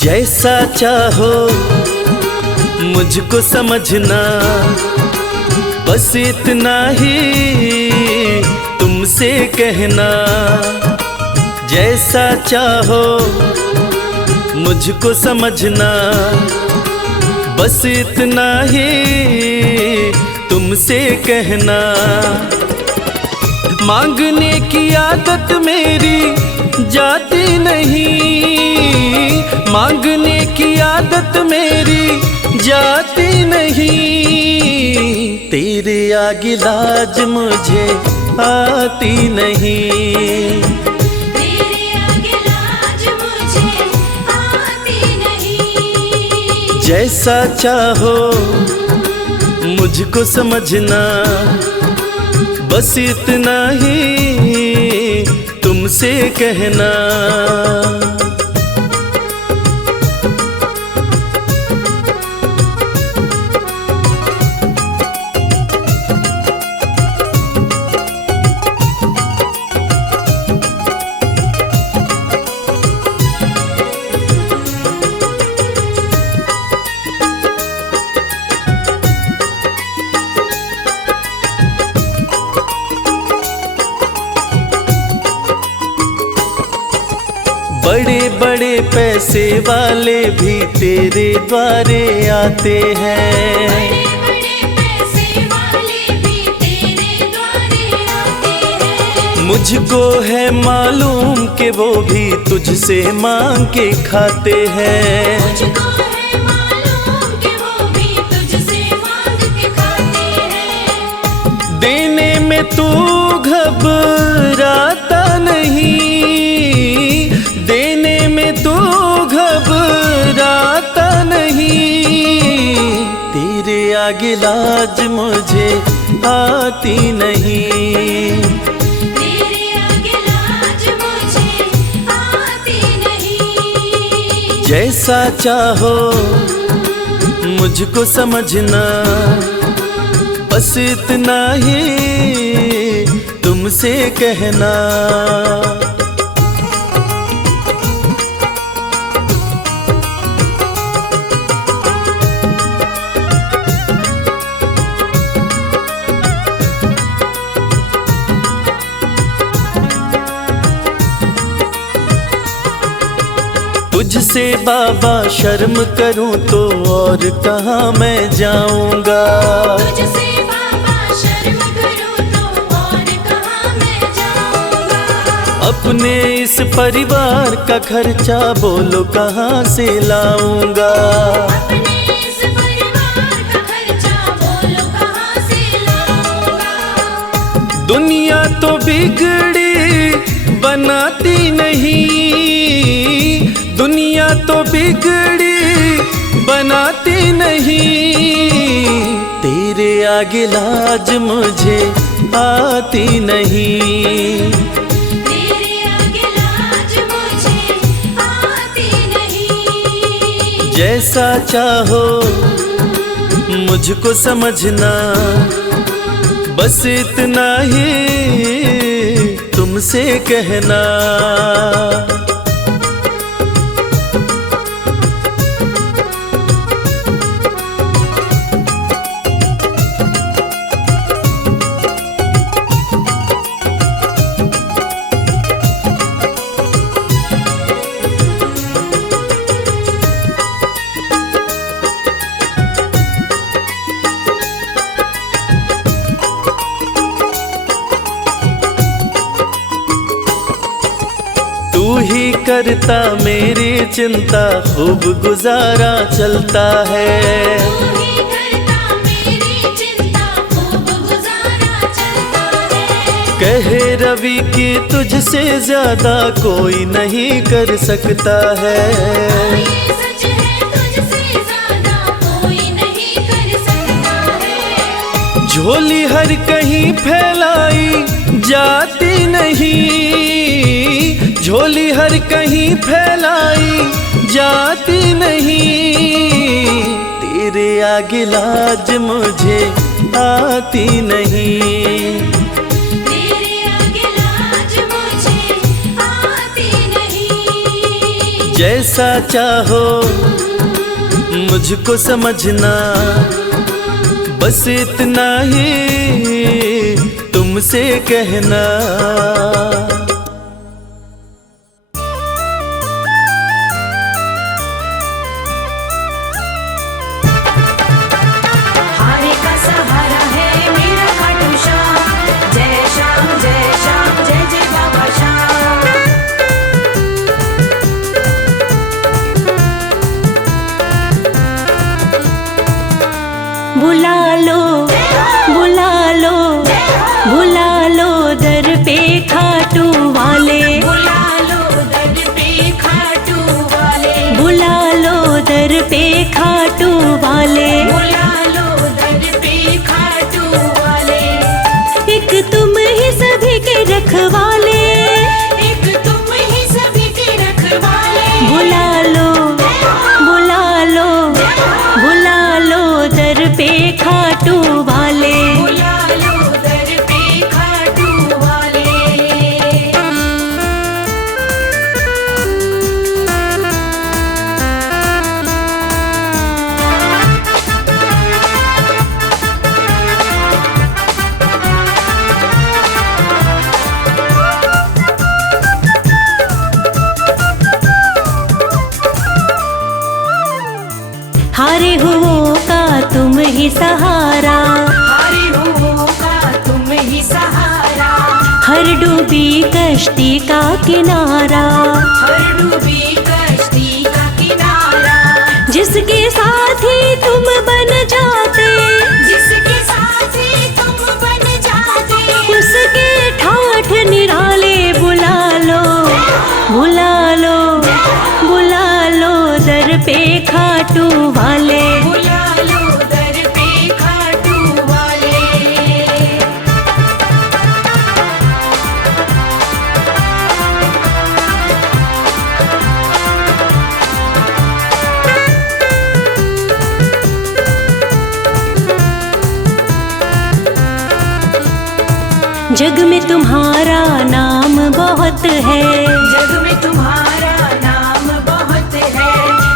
जैसा चाहो मुझको समझना, बस इतना ही तुमसे कहना। जैसा चाहो मुझको समझना, बस इतना ही तुमसे कहना। मांगने की आदत मेरी जाती नहीं, मांगने की आदत मेरी जाती नहीं। तेरे आगे लाज मुझे आती नहीं, तेरे आगे लाज मुझे आती नहीं। जैसा चाहो मुझको समझना, बस इतना ही तुमसे कहना। बड़े बड़े पैसे वाले भी तेरे द्वारे आते हैं, बड़े बड़े पैसे वाले भी तेरे द्वारे आते हैं। मुझको है मालूम कि वो भी तुझसे मांग के खाते हैं। मुझको है मालूम कि वो भी तुझसे मांग के खाते हैं। देने में तू घबराता नहीं, देने में तू घबराता नहीं। तेरे आगे लाज मुझे आती नहीं, तेरे आगे लाज मुझे आती नहीं। जैसा चाहो मुझको समझना, बस इतना ही तुमसे कहना। तुझसे बाबा शर्म करूं तो और कहाँ मैं जाऊंगा। तुझसे बाबा शर्म करूं तो और कहाँ मैं जाऊंगा। अपने इस परिवार का खर्चा बोलो कहाँ से लाऊंगा। अपने इस परिवार का खर्चा बोलो कहाँ से लाऊंगा। दुनिया तो बिगड़ी बनाती नहीं, दुनिया तो बिगड़ी बनाती नहीं। तेरे आगे लाज मुझे आती नहीं, तेरे आगे लाज मुझे आती नहीं। जैसा चाहो मुझको समझना, बस इतना ही तुमसे कहना। तू ही करता मेरी चिंता, खूब गुजारा चलता है। तू ही करता मेरी चिंता, खूब गुजारा चलता है। कहे रवि कि तुझसे ज्यादा कोई नहीं कर सकता है। ये सच है, तुझसे ज्यादा कोई नहीं कर सकता है। झोली हर कहीं फैलाई जाती नहीं, झोली हर कहीं फैलाई जाती नहीं, तेरे आगे लाज मुझे आती नहीं। तेरे आगे लाज मुझे आती नहीं। जैसा चाहो मुझको समझना, बस इतना ही तुमसे कहना। हारे का सहारा है मेरा खाटू श्याम, जय श्याम जय श्याम जय जय बाबा श्याम। बुला लो बुला लो बुला लो दर पे खाटू वाले, बुला लो दर पे खाटू वाले, बुला लो दर पे खाटू वाले। बुला लो दर पे खाटू वाले। एक तुम ही सभी के रखवाले, एक तुम ही सभी के रखवाले। बुला लो बुला लो बुला लो दर पे खाटू वाले। बुला लो दर पे खाटू वाले। हारे हुओं का तुम ही सहारा, हारे हुओं का तुम ही सहारा, हर डूबी कश्ती का किनारा, हर डूबी कश्ती का किनारा। जिसके साथी तुम बन जाते, जिसके साथी तुम बन जाते, उसके ठाठ निराले। बुला लो बुला लो बुला लो दर पे खाटू वाले। बुला लो दर पे खाटू वाले। जग में तुम्हारा नाम बहुत है, जग में तुम्हारा नाम बहुत है,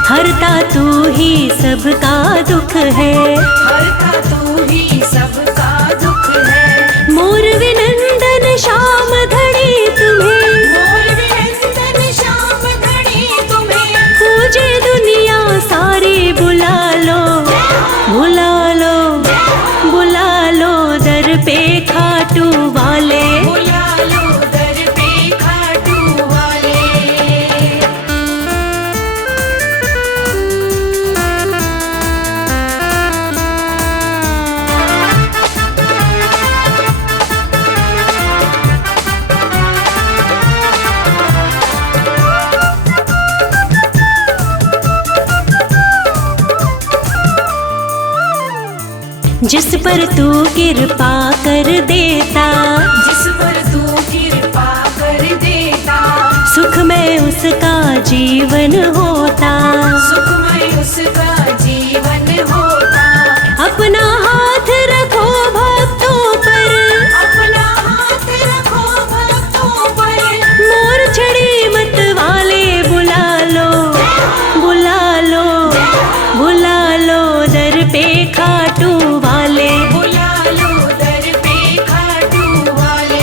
हरता तू ही सबका दुख है। हरता तू ही सबका दुख है। मोर विनंदन श्याम धड़ी तुम्हें, मोर विनंदन श्याम धड़ी तुम्हें, पूजे दुनिया सारी। बुला लो बुला लो बुला लो दर पे खाटू वाले। बुला लो दर पे खाटू वाले। जिस पर तू कृपा कर देता, जिस पर तू कृपा कर देता, सुखमय उसका जीवन होता। सुखमय उसका जीवन होता। अपना हाथ रखो भक्तों पर, अपना हाथ रखो भक्तों पर, मोर छड़ी मत वाले। बुला लो बुला लो बुला लो दर पे खाटू वाले। बुला लो दर पे खाटू वाले।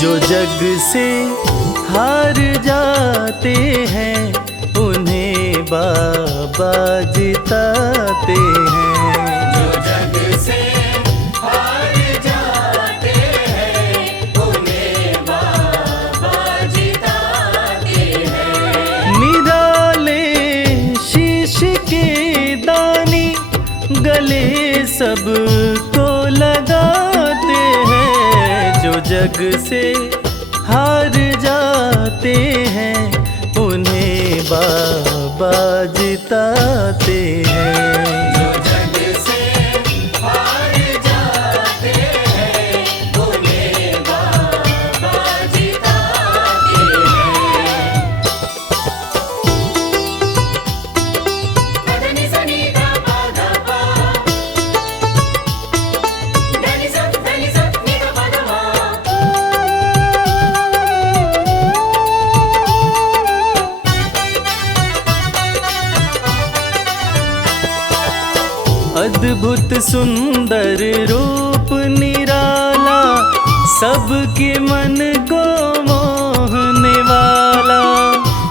जो जग से हार जाते हैं उन्हें बाबा जिताते हैं। जो जग से हार जाते लगाते हैं। जो जग से हार जाते हैं उन्हें बाबा जिताते हैं। जो जग से हार जाते हैं उन्हें बाबा जिताते हैं। पदनि सनि धा पा धा पा, धनि सा नि धा पा धा मा। अद्भुत सुंदर रूप निराला, सबके मन को मोहने वाला।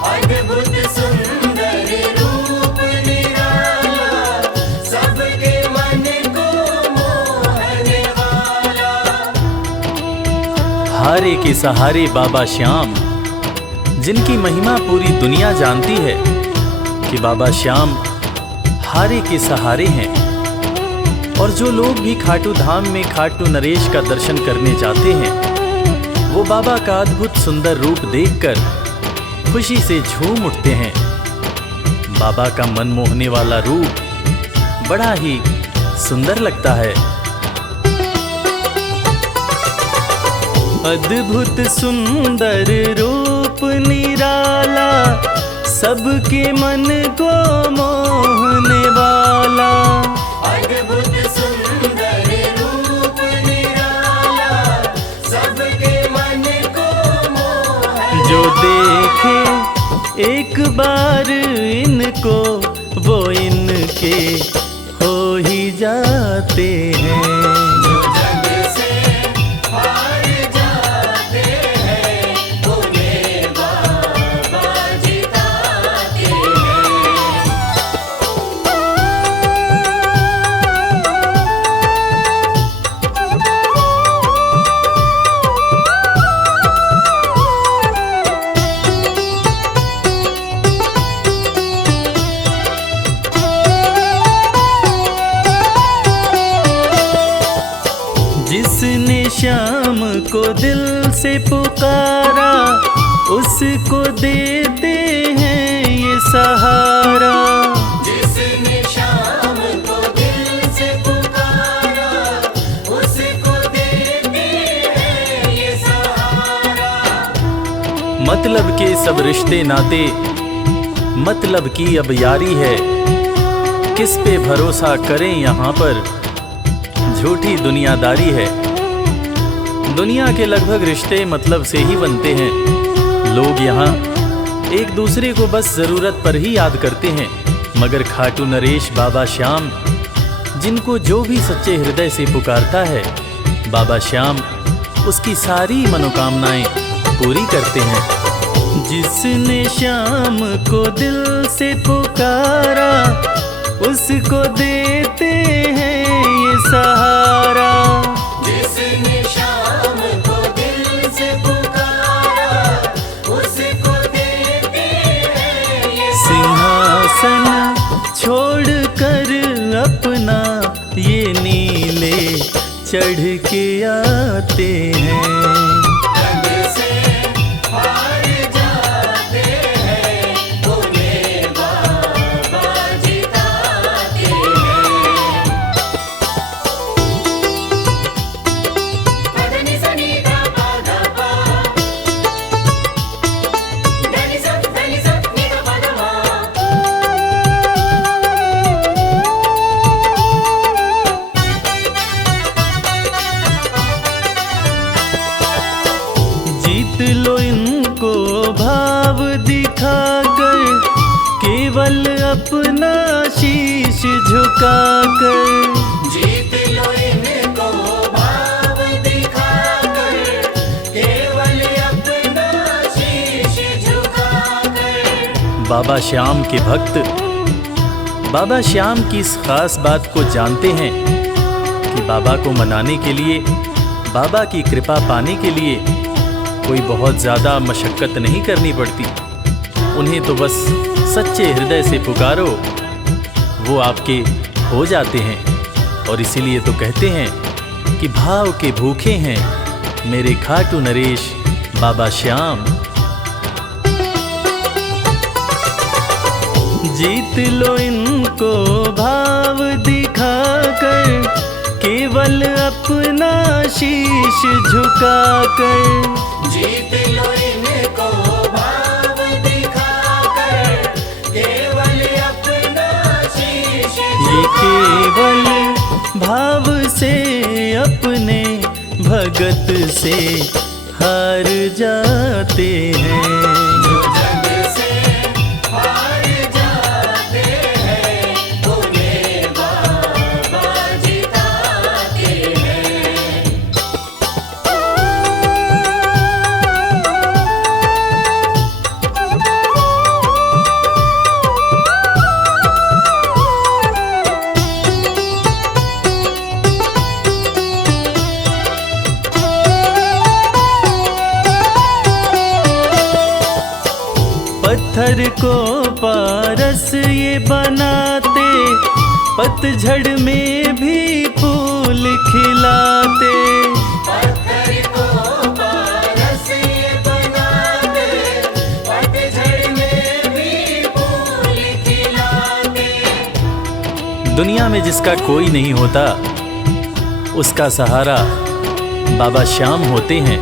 अद्भुत सुंदर रूप निराला, सबके मन को मोहने वाला। हारे के सहारे बाबा श्याम, जिनकी महिमा पूरी दुनिया जानती है कि बाबा श्याम हारे के सहारे हैं। और जो लोग भी खाटू धाम में खाटू नरेश का दर्शन करने जाते हैं, वो बाबा का अद्भुत सुंदर रूप देखकर खुशी से झूम उठते हैं। बाबा का मन मोहने वाला रूप बड़ा ही सुंदर लगता है। अद्भुत सुंदर रूप निराला, सबके मन को मोहने वाला। अद्भुत सुंदर रूप निराला, सबके मन को मोहने। जो देखे एक बार इनको, वो इनके हो ही जाते हैं। जो जग से हार जाते हैं उन्हें बाबा जिताते हैं। जिसने श्याम को दिल से पुकारा, उसको देते हैं ये सहारा। जिसने शाम को दिल से पुकारा, उसको देते हैं ये सहारा। मतलब के सब रिश्ते नाते, मतलब की अब यारी है। किस पे भरोसा करें यहाँ पर, झूठी दुनियादारी है। दुनिया के लगभग रिश्ते मतलब से ही बनते हैं। लोग यहाँ एक दूसरे को बस जरूरत पर ही याद करते हैं, मगर खाटू नरेश बाबा श्याम, जिनको जो भी सच्चे हृदय से पुकारता है, बाबा श्याम उसकी सारी मनोकामनाएं पूरी करते हैं। जिसने श्याम को दिल से पुकारा, उसको देते हैं ये सहारा। जिसने शाम को दिल से पुकारा, उसको देते हैं ये सिंहासन छोड़कर अपना ये नीले चढ़ के आते हैं। जग से हार जाते हैं उन्हें बाबा जिताते हैं। पदनि सनि धा पा धा पा, धनि सा नि धा पा धा मा। जीत लो इनको भाव दिखाकर, केवल अपना शीश झुकाकर। जीत लो इनको भाव दिखाकर, केवल अपना शीश झुकाकर। बाबा श्याम के भक्त बाबा श्याम की इस खास बात को जानते हैं कि बाबा को मनाने के लिए, बाबा की कृपा पाने के लिए कोई बहुत ज़्यादा मशक्क़त नहीं करनी पड़ती। उन्हें तो बस सच्चे हृदय से पुकारो, वो आपके हो जाते हैं। और इसीलिए तो कहते हैं कि भाव के भूखे हैं मेरे खाटू नरेश बाबा श्याम। जीत लो इनको भाव दिखाकर, केवल अपना शीश झुकाकर। जीत लो इनको भाव दिखाकर, केवल अपना शीश ये केवल भाव से अपने भगत से हार जाते हैं। जो जग से हार जाते हैं, उन्हें बाबा जिताते हैं। पत्थर को पारस ये बनाते, पतझड़ में भी फूल खिलाते। पत्थर को पारस ये बनाते, पतझड़ में भी फूल खिलाते। दुनिया में जिसका कोई नहीं होता, उसका सहारा बाबा श्याम होते हैं।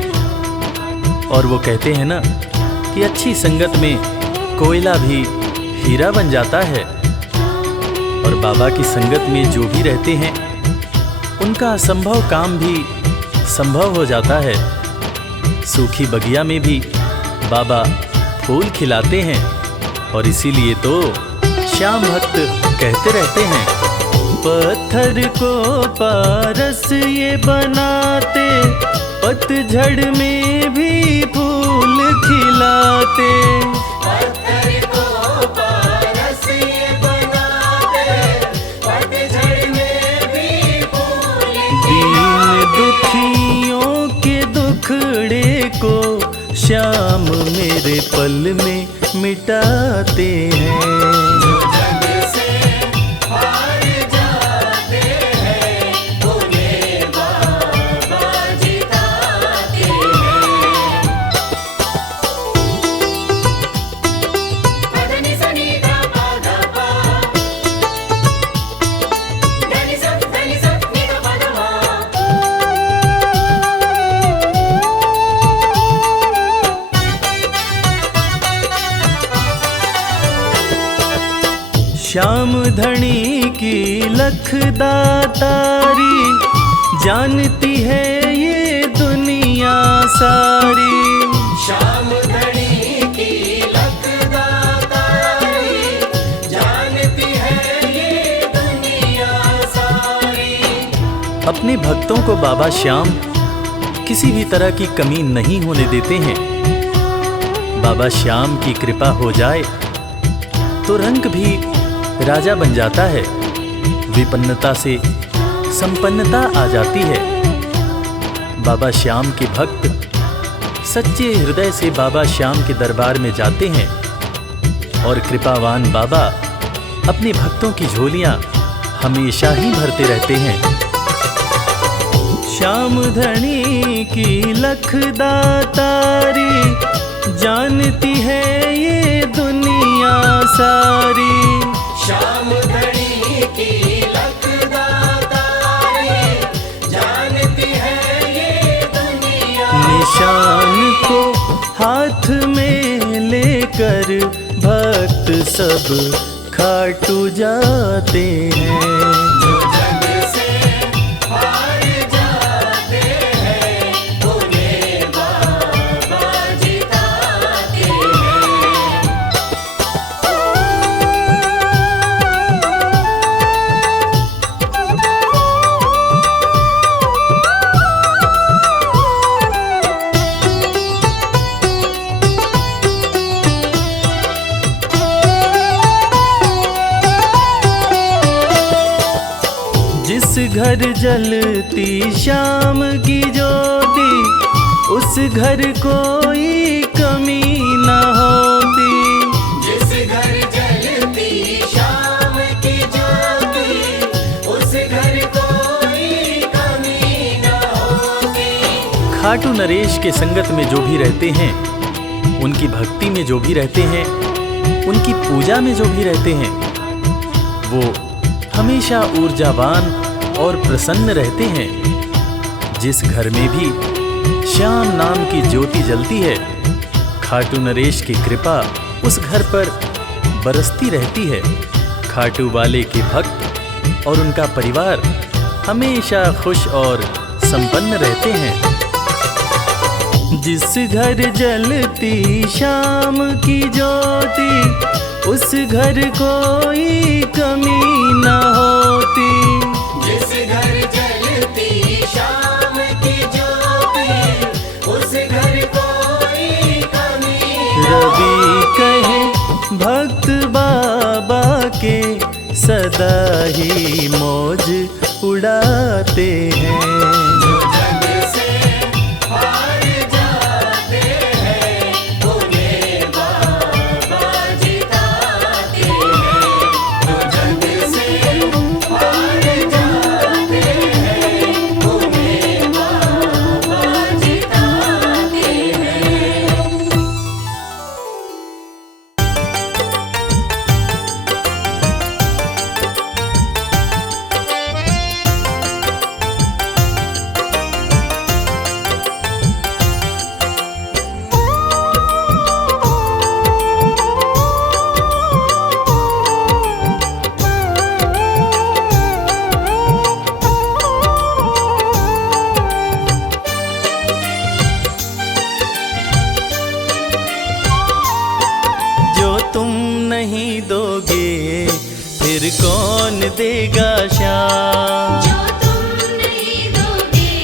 और वो कहते हैं ना कि अच्छी संगत में कोयला भी हीरा बन जाता है। और बाबा की संगत में जो भी रहते हैं, उनका असंभव काम भी संभव हो जाता है। सूखी बगिया में भी बाबा फूल खिलाते हैं। और इसीलिए तो श्याम भक्त कहते रहते हैं, पत्थर को पारस ये बनाते, पतझड़ में भी फूल खिलाते। पत्थर को पारस ये बनाते, पतझड़ में भी फूल दीन दुखियों के दुखड़े को श्याम मेरे पल में मिटाते हैं। जो जग से हार जाते हैं, उन्हें बाबा जिताते हैं। पदनि सनि धा पा धा पा, धनि सा नि धा पा धा मा। श्याम धनी की लखदातारी, जानती है ये दुनिया सारी। श्याम धनी की लखदातारी, जानती है ये दुनिया सारी। अपने भक्तों को बाबा श्याम किसी भी तरह की कमी नहीं होने देते हैं। बाबा श्याम की कृपा हो जाए तो रंग भी राजा बन जाता है। विपन्नता से संपन्नता आ जाती है। बाबा श्याम के भक्त सच्चे हृदय से बाबा श्याम के दरबार में जाते हैं। और कृपावान बाबा अपने भक्तों की झोलियां हमेशा ही भरते रहते हैं। श्याम धनी की लखदातारी, जानती है ये दुनिया सारी। श्याम धनी की लखदातारी, जानती है ये दुनिया। निशान को हाथ में लेकर भक्त सब खाटू जाते हैं। जो जग से हार जाते हैं, उन्हें बाबा जिताते हैं। जिस घर जलती शाम की ज्योति, उस घर कोई कमी न होती। जिस घर जलती शाम की ज्योति, उस घर कोई कमी न खाटू नरेश के संगत में जो भी रहते हैं, उनकी भक्ति में जो भी रहते हैं, उनकी पूजा में जो भी रहते हैं, वो हमेशा ऊर्जावान और प्रसन्न रहते हैं। जिस घर में भी श्याम नाम की ज्योति जलती है, खाटू नरेश की कृपा उस घर पर बरसती रहती है। खाटू वाले के भक्त और उनका परिवार हमेशा खुश और संपन्न रहते हैं। जिस घर जलती शाम की ज्योति, उस घर कोई कमी न होती। जिस घर जलती शाम की ज्योति, उस घर कोई कमी रवि कहे भक्त बाबा के, सदा ही मौज उड़ाते हैं। जो जग से हार जाते हैं, उन्हें बाबा जिताते हैं। जो जग से हार जाते हैं, उन्हें बाबा जिताते हैं। नहीं दोगे फिर कौन देगा श्याम। जो तुम नहीं दोगे,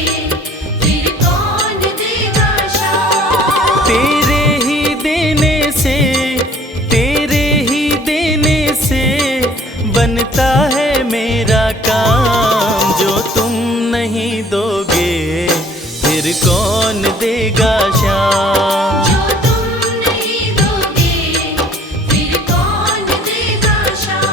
फिर कौन देगा श्याम। तेरे ही देने से, तेरे ही देने से बनता है मेरा काम। जो तुम नहीं दोगे फिर कौन देगा श्याम। जो तुम नहीं दोगे, फिर कौन देगा श्याम।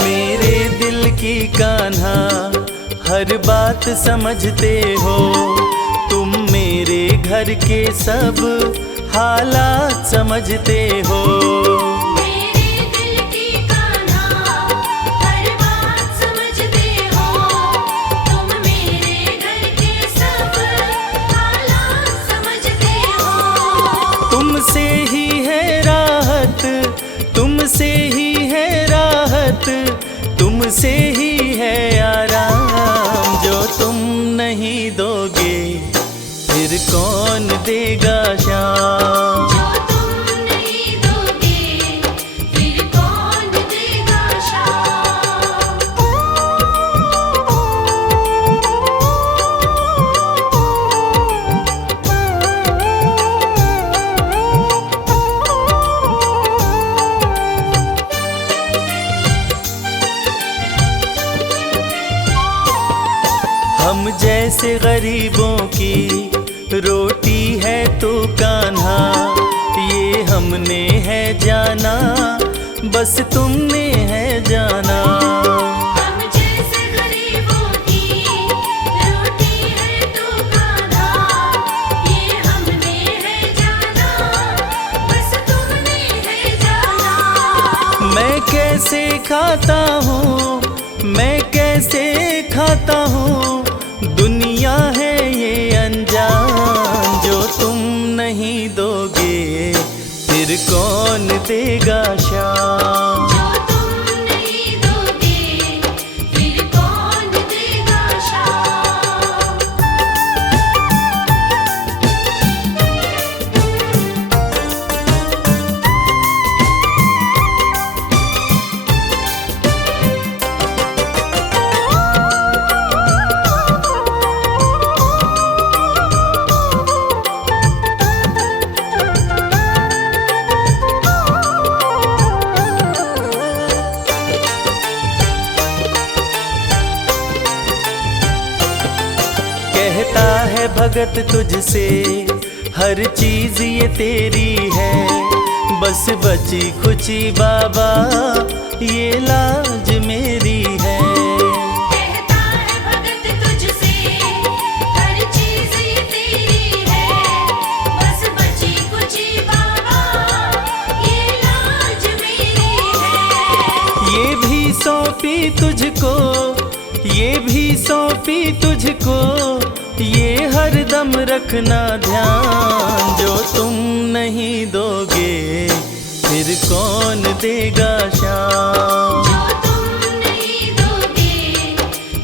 मेरे दिल की कान्हा हर बात समझते हो, तुम मेरे घर के सब हालात समझते हो। मेरे दिल की कान्हा हर बात समझते हो, तुम मेरे घर के सब हालात समझते हो। तुमसे ही है राहत, तुमसे ही है राहत, तुमसे ही है आराम। जो तुम नहीं दोगे फिर कौन देगा श्याम। जो तुम नहीं दोगे, फिर कौन देगा श्याम। हम जैसे गरीबों की रोटी है तो कान्हा, ये हमने है जाना, बस तुमने है जाना। हम जैसे गरीबों की रोटी है तो कान्हा, ये हमने है जाना, बस तुमने है जाना। मैं कैसे खाता हूँ, मैं कैसे खाता हूँ, दुनिया है ये अनजान। जो तुम नहीं दोगे फिर कौन देगा श्याम। जो तुम नहीं दोगे, फिर कौन देगा श्याम। कहता है भगत तुझसे हर चीज ये तेरी है, बस बची खुची बाबा ये लाज मेरी है। कहता है भगत तुझसे हर चीज ये तेरी है, बस बची कुची बाबा ये लाज मेरी है। ये भी सौंपी तुझको, ये भी सौंपी तुझको, ये हरदम रखना ध्यान। जो तुम नहीं दोगे फिर कौन देगा शाम। जो तुम नहीं दोगे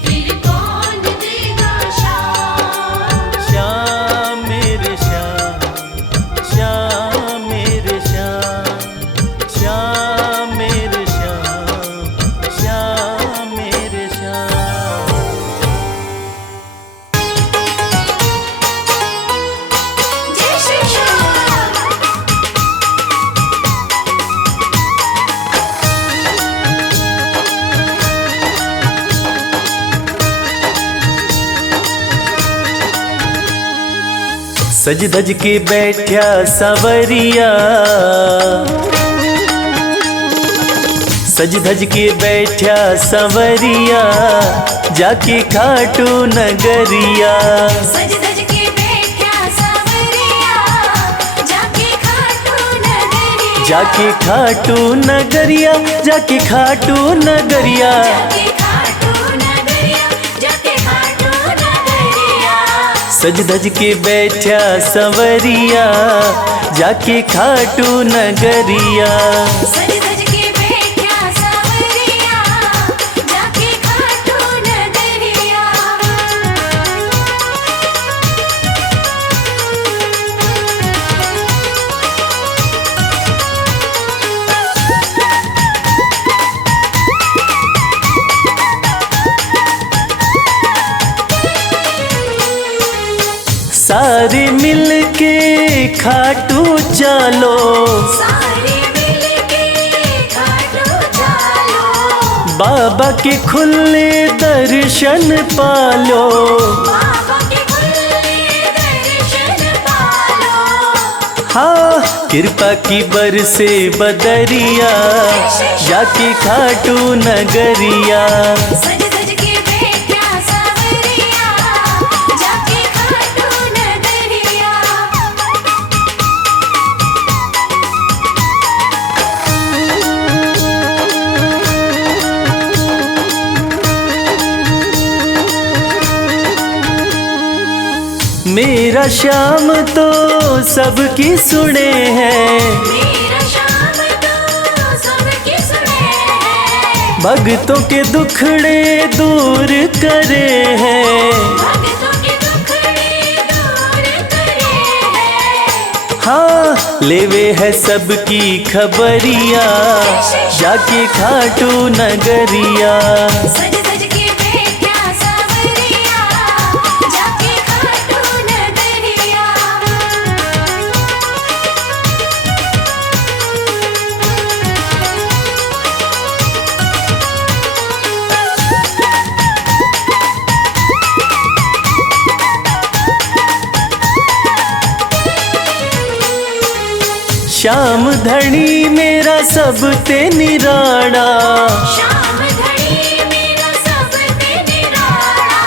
फिर कौन देगा शाम। श्याम मेरे श्याम, श्याम मेरे श्याम, श्याम मेरे श्याम, श्याम मेरे श्याम। जय श्री श्याम। सज धज के बैठा सवरिया, सज धज के बैठा सवरिया, जाके खाटू नगरिया। सज धज के बैठा सांवरिया, जाके खाटू नगरिया। जाके खाटू नगरिया, जाके खाटू नगरिया। जाके खाटू नगरिया, जाके खाटू नगरिया। सज धज के बैठा सवरिया, जाके खाटू नगरिया। सज धज के बैठा सांवरिया, जाके खाटू नगरिया। सारे मिल के खाटू चलो, सारे मिलके खाटू चलो। बाबा के खुले दर्शन पालो। बाबा के खुले दर्शन पालो। हाँ कृपा की बरसे बदरिया, जाके खाटू नगरिया। सज धज के बैठा सांवरिया, जाके खाटू नगरिया। मेरा श्याम तो सबकी सुने हैं, मेरा श्याम तो सबकी सुने हैं। भक्तों के दुखड़े दूर करे हैं। भक्तों के दुखड़े दूर करे हैं। हाँ लेवे है सबकी खबरिया, जाके खाटू नगरिया। सज धज के बैठा सांवरिया, जाके खाटू नगरिया। श्याम धनी मेरा सब ते निराड़ा, श्याम धनी मेरा सब ते निराला।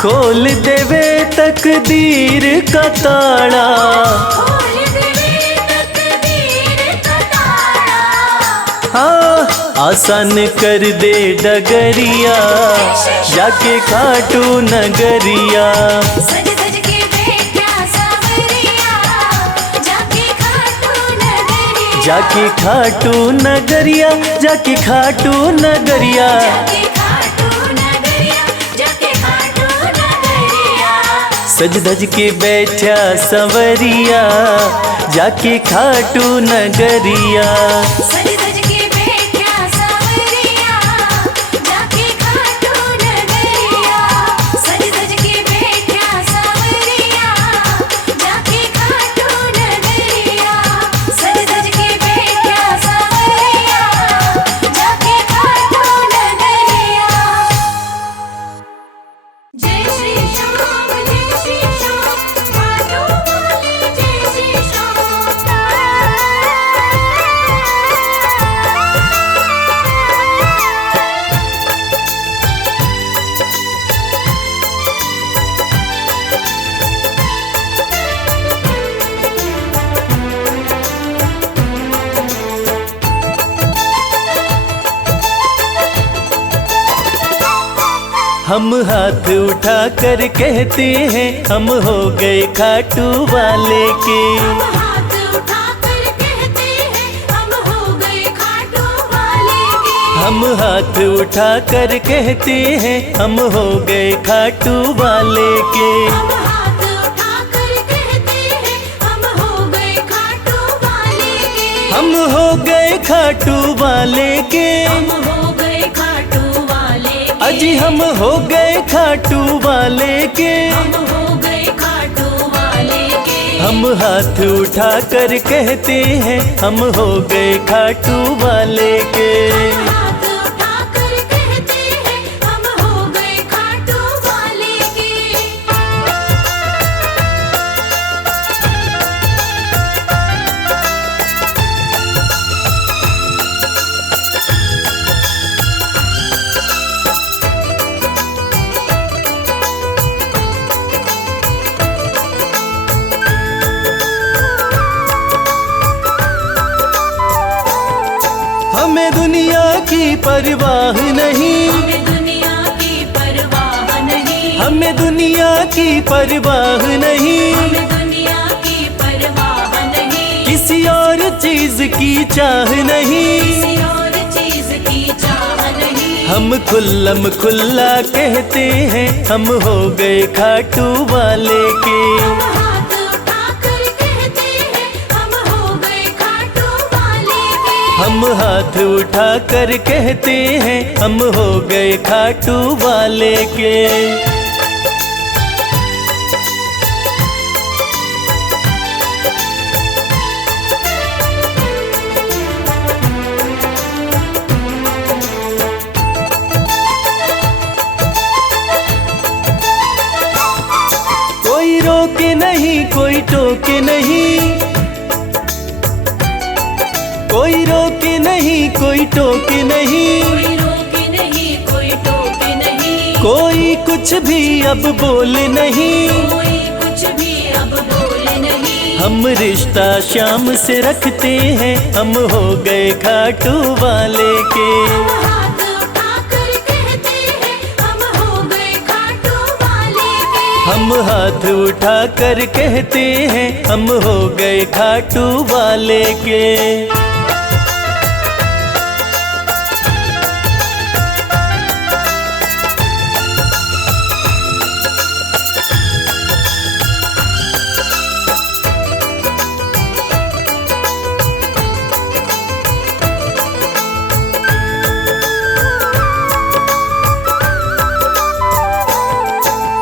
खोल देवे तकदीर का ताड़ा। खोल देवे तकदीर का ताला। हाँ आसान कर दे डगरिया, जाके खाटू नगरिया। सज धज के बैठा सांवरिया, जाके खाटू नगरिया। जाके खाटू नगरिया, जाके खाटू नगरिया। जाके खाटू नगरिया, जाके खाटू नगरिया। सज धज के बैठा सवरिया, जाके खाटू नगरिया। सज धज के बैठा सांवरिया, जाके खाटू नगरिया। सज धज के बैठा सांवरिया, जाके खाटू नगरिया। सज धज के बैठा सांवरिया, जाके खाटू नगरिया। जय श्री श्याम जय हम हाथ उठा कर कहते हैं हम हो गए खाटू वाले के। हम हाथ उठा कर कहते हैं हम हो गए खाटू वाले के। हम हाथ उठा कर कहते हैं हम हो गए खाटू वाले के। हम हाथ उठा कर कहते हैं हम हो गए खाटू वाले के। हम हो गए खाटू वाले के। हम हो गए खाटू वाले के। अजी हम हो गए खाटू वाले के। हम हो गए खाटू वाले के। हम हाथ उठा कर कहते हैं हम हो गए खाटू वाले के। हम हाथ उठा कर कहते हैं हम हो गए खाटू वाले के। हमें दुनिया की परवाह नहीं। हमें दुनिया की परवाह नहीं। हमें दुनिया की परवाह नहीं। हमें दुनिया की परवाह नहीं। किसी और चीज की चाह नहीं। किसी और चीज की चाह नहीं। हम खुल्लम खुल्ला कहते हैं हम हो गए खाटू वाले के। हम हाथ उठा कर कहते हैं हम हो गए खाटू वाले के। हम हाथ उठा कर कहते हैं हम हो गए खाटू वाले के। कोई रोके नहीं कोई टोके नहीं। कोई रोके नहीं कोई टोके नहीं। कोई रोके नहीं कोई टोके नहीं। कोई कुछ भी अब बोले नहीं। कोई कुछ भी अब बोले नहीं। हम रिश्ता शाम से रखते हैं हम हो गए खाटू वाले के। हम हाथ उठा कर कहते हैं हम हो गए खाटू वाले के। हम हाथ उठा कर कहते हैं हम हो गए खाटू वाले के।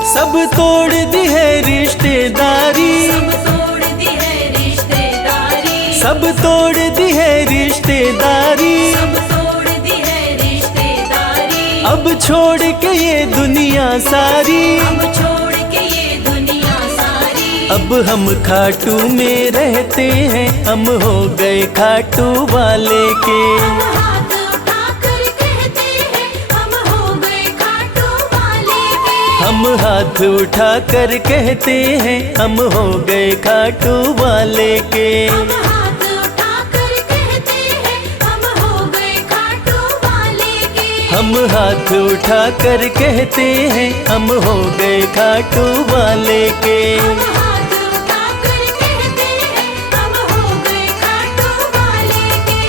सब तोड़ दी है रिश्तेदारी। सब तोड़ दी है रिश्तेदारी। सब तोड़ दी है रिश्तेदारी। सब तोड़ दी है रिश्तेदारी। अब छोड़ के ये दुनिया सारी। अब छोड़ के ये दुनिया सारी। अब हम खाटू में रहते हैं हम हो गए खाटू वाले के। हम हाथ उठा कर कहते हैं हम हो गए खाटू वाले के। हम हाथ उठा कर कहते हैं हम हो गए खाटू वाले के। हम हाथ उठा कर कहते हैं हम हो गए खाटू वाले के। हम हाथ उठा कर कहते हैं हम हो गए खाटू वाले के। हम हाथ उठा कर कहते हैं हम हो गए खाटू वाले के।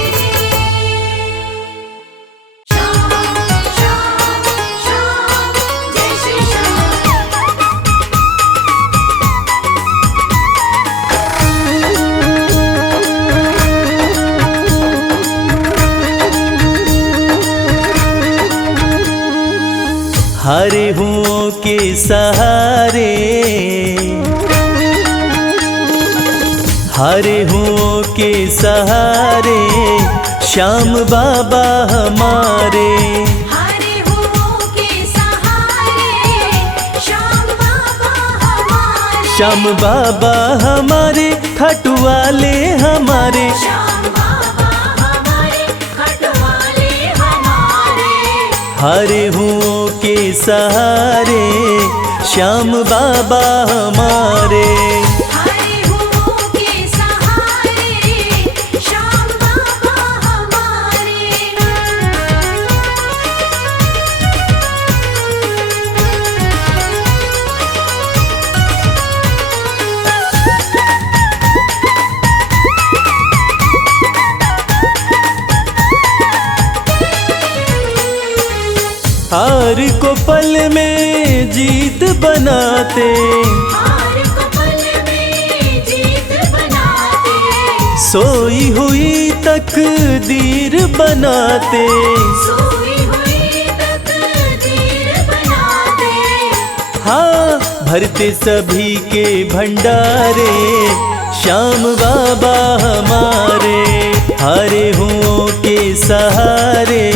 श्याम श्याम श्याम जय श्री श्याम। हारे हुओं के सहारे। हारे हुओं के सहारे श्याम बाबा हमारे। हरे हुओं के सहारे श्याम बाबा हमारे। श्याम बाबा हमारे खाटू वाले हमारे। श्याम बाबा हमारे खटवाले हमारे। हारे हुओं के सहारे श्याम बाबा हमारे। हरे हुओं के सहारे श्याम बाबा हमारे। हार को पल में जीत बनाते, हार को पल में जीत बनाते, सोई हुई तकदीर बनाते, सोई हुई तकदीर बनाते। हाँ भरते सभी के भंडारे, श्याम बाबा हमारे, हारे हुओं के सहारे,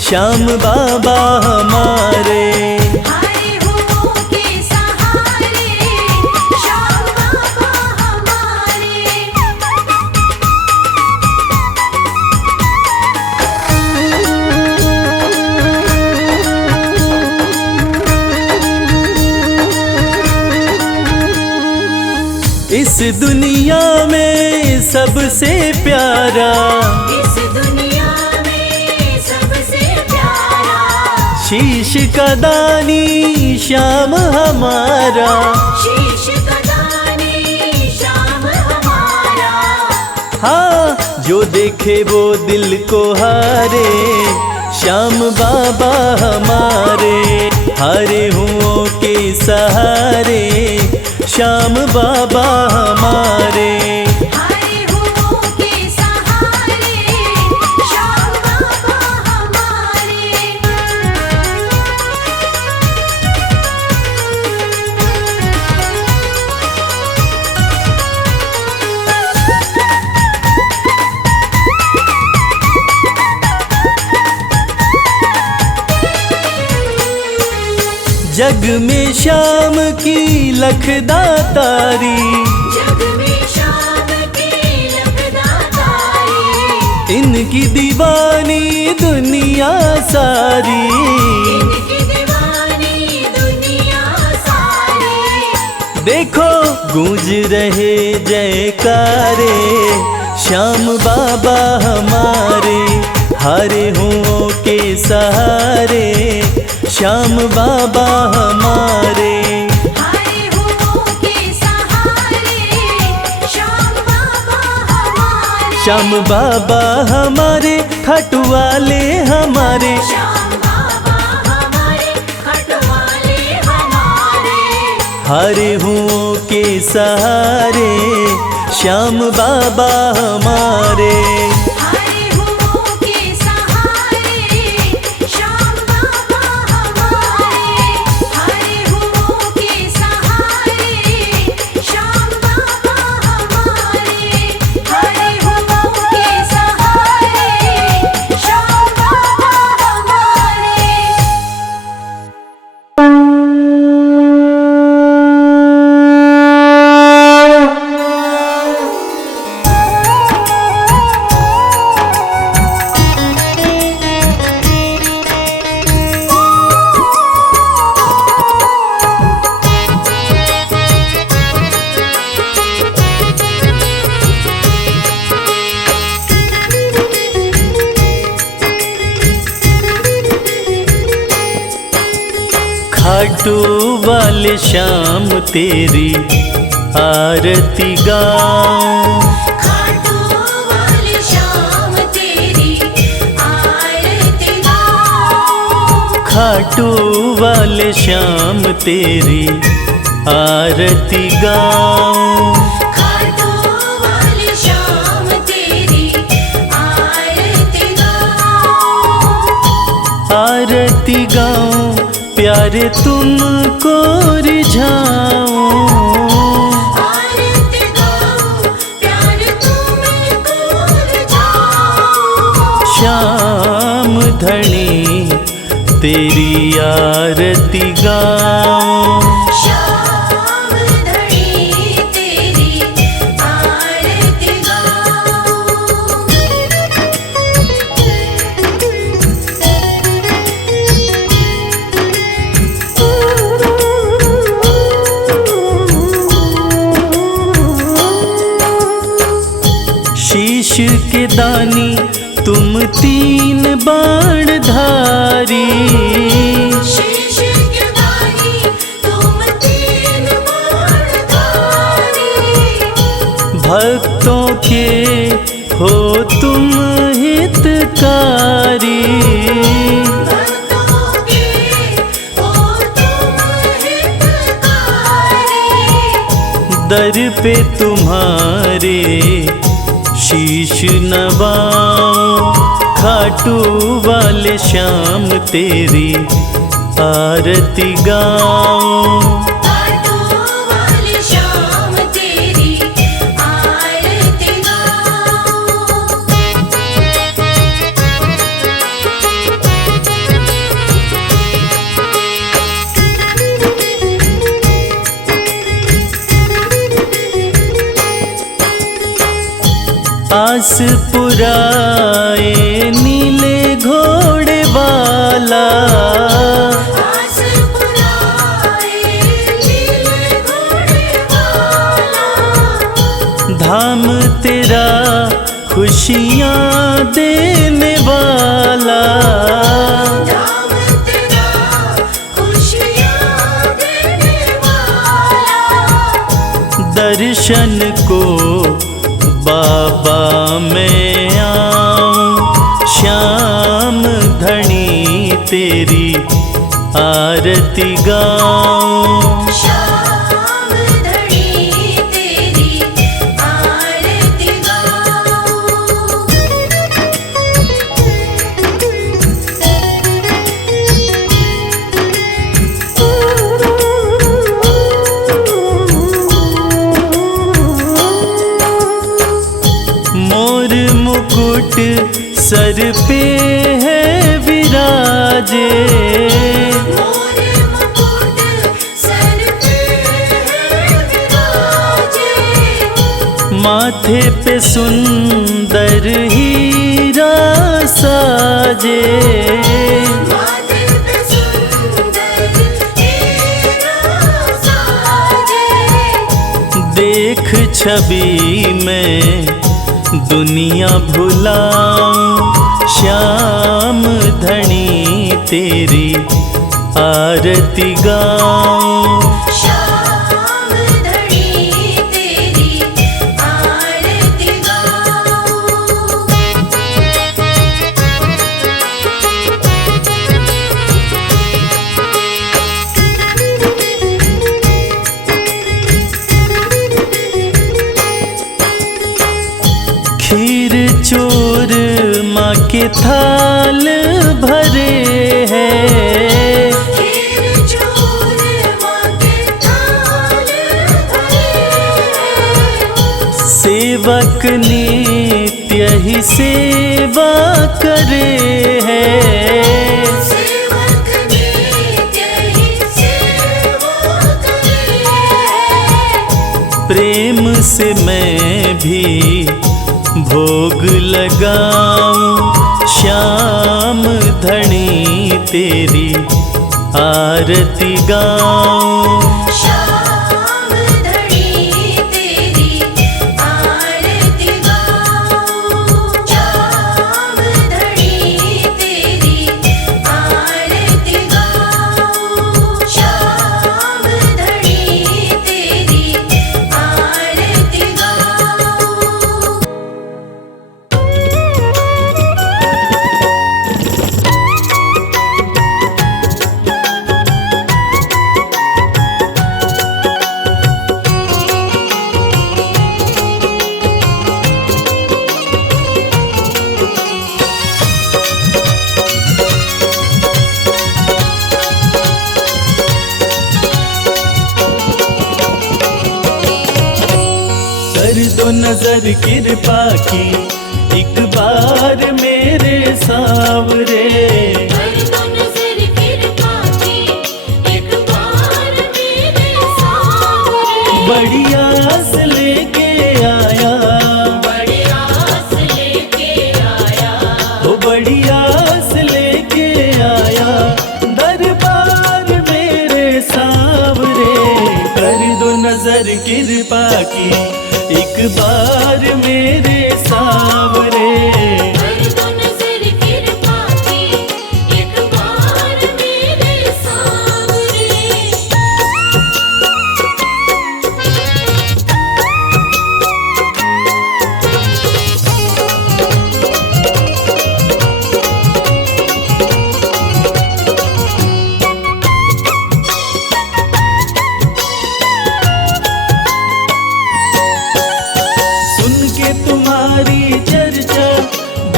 श्याम बाबा हमारे। हारे हुओं के सहारे, श्याम बाबा हमारे। इस दुनिया में सबसे प्यारा, इस दुनिया में सबसे प्यारा, शीश का दानी श्याम हमारा, शीश का दानी श्याम हमारा। हाँ जो देखे वो दिल को हारे, श्याम बाबा हमारे, हारे हुओं के सहारे, श्याम बाबा हमारे। हारे हुओं के सहारे, श्याम बाबा हमारे। जग में श्याम की लखदातारी, जग में श्याम की लखदातारी, इनकी दीवानी दुनिया सारी, इनकी दीवानी दुनिया सारी। देखो गूंज रहे जयकारे, श्याम बाबा हमारे, हारे हुओं के सहारे, श्याम बाबा हमारे। हारे हुओं के सहारे, श्याम बाबा हमारे। श्याम बाबा हमारे, खाटू वाले हमारे, श्याम बाबा हमारे, खटवाले हमारे। हारे हुओं के सहारे, श्याम बाबा हमारे। हारे हुओं के सहारे, श्याम बाबा हमारे। हारे हुओं के सहारे, श्याम बाबा हमारे। हारे हुओं के सहारे, श्याम बाबा हमारे। खाटू वाले श्याम तेरी आरती गाऊं, खाटू वाले श्याम तेरी आरती गाऊं। खाटू वाले श्याम तेरी आरती गाऊं, खाटू वाले श्याम तेरी आरती गाऊं। आरती गाऊं, प्यारे तुमको रिझाऊं, आरती गाऊं, प्यार तुमको रिझाऊं। श्याम धनी तेरी आरती गाऊं, श्याम धनी तेरी आरती गाऊं। शीश के दानी तुम तीन बाण धारी, शीश के दानी तुम तीन बाणधारी। भक्तों के हो तुम हितकारी, भक्तों के दर पे तुम्हारे शीश नवाऊं, खाटू वाले श्याम तेरी आरती गाऊं। खाटू वाले श्याम तेरी आरती गाऊं। आस पुराए नीले घोड़े वाला, आस पुराए नीले घोड़े वाला। धाम तेरा खुशियाँ देने वाला, धाम तेरा खुशियाँ देने वाला। दर्शन को बाबा मैं आऊं, श्याम धनी तेरी आरती गाऊं। श्याम धनी तेरी आरती गाऊं। मोर मुकुट सर पे है विराजे, मोर मुकुट सर पे है विराजे। माथे पे सुंदर हीरा साजे, माथे पे सुंदर हीरा साजे। देख छवि में दुनिया भुलाऊं, श्याम धनी तेरी आरती गाऊं। श्याम धनी तेरी आरती गाऊं। खीर चोर माँ के थाल भरे हैं, खीर चोर माँ के थाल भरे हैं। सेवक नित्य ही सेवा करे हैं। सेवक नित्य ही सेवा करे हैं। प्रेम से मैं भी भोग लगाऊं, श्याम धनी तेरी आरती गाऊं। श्याम धनी तेरी आरती गाऊं। श्याम धनी तेरी आरती गाऊं। श्याम धनी तेरी आरती गाऊं। कर दो नजर कृपा की एक बार मेरे सावरे, कर दो नजर कृपा की एक बार मेरे सावरे। बड़ी आस लेके आया, बड़ी आस लेके आया। वो बड़ी आस लेके आया, दरबार मेरे सावरे। कर दो नजर कृपा की एक बार मेरे सावरे। कर दो नजर कृपा की एक बार मेरे सावरे।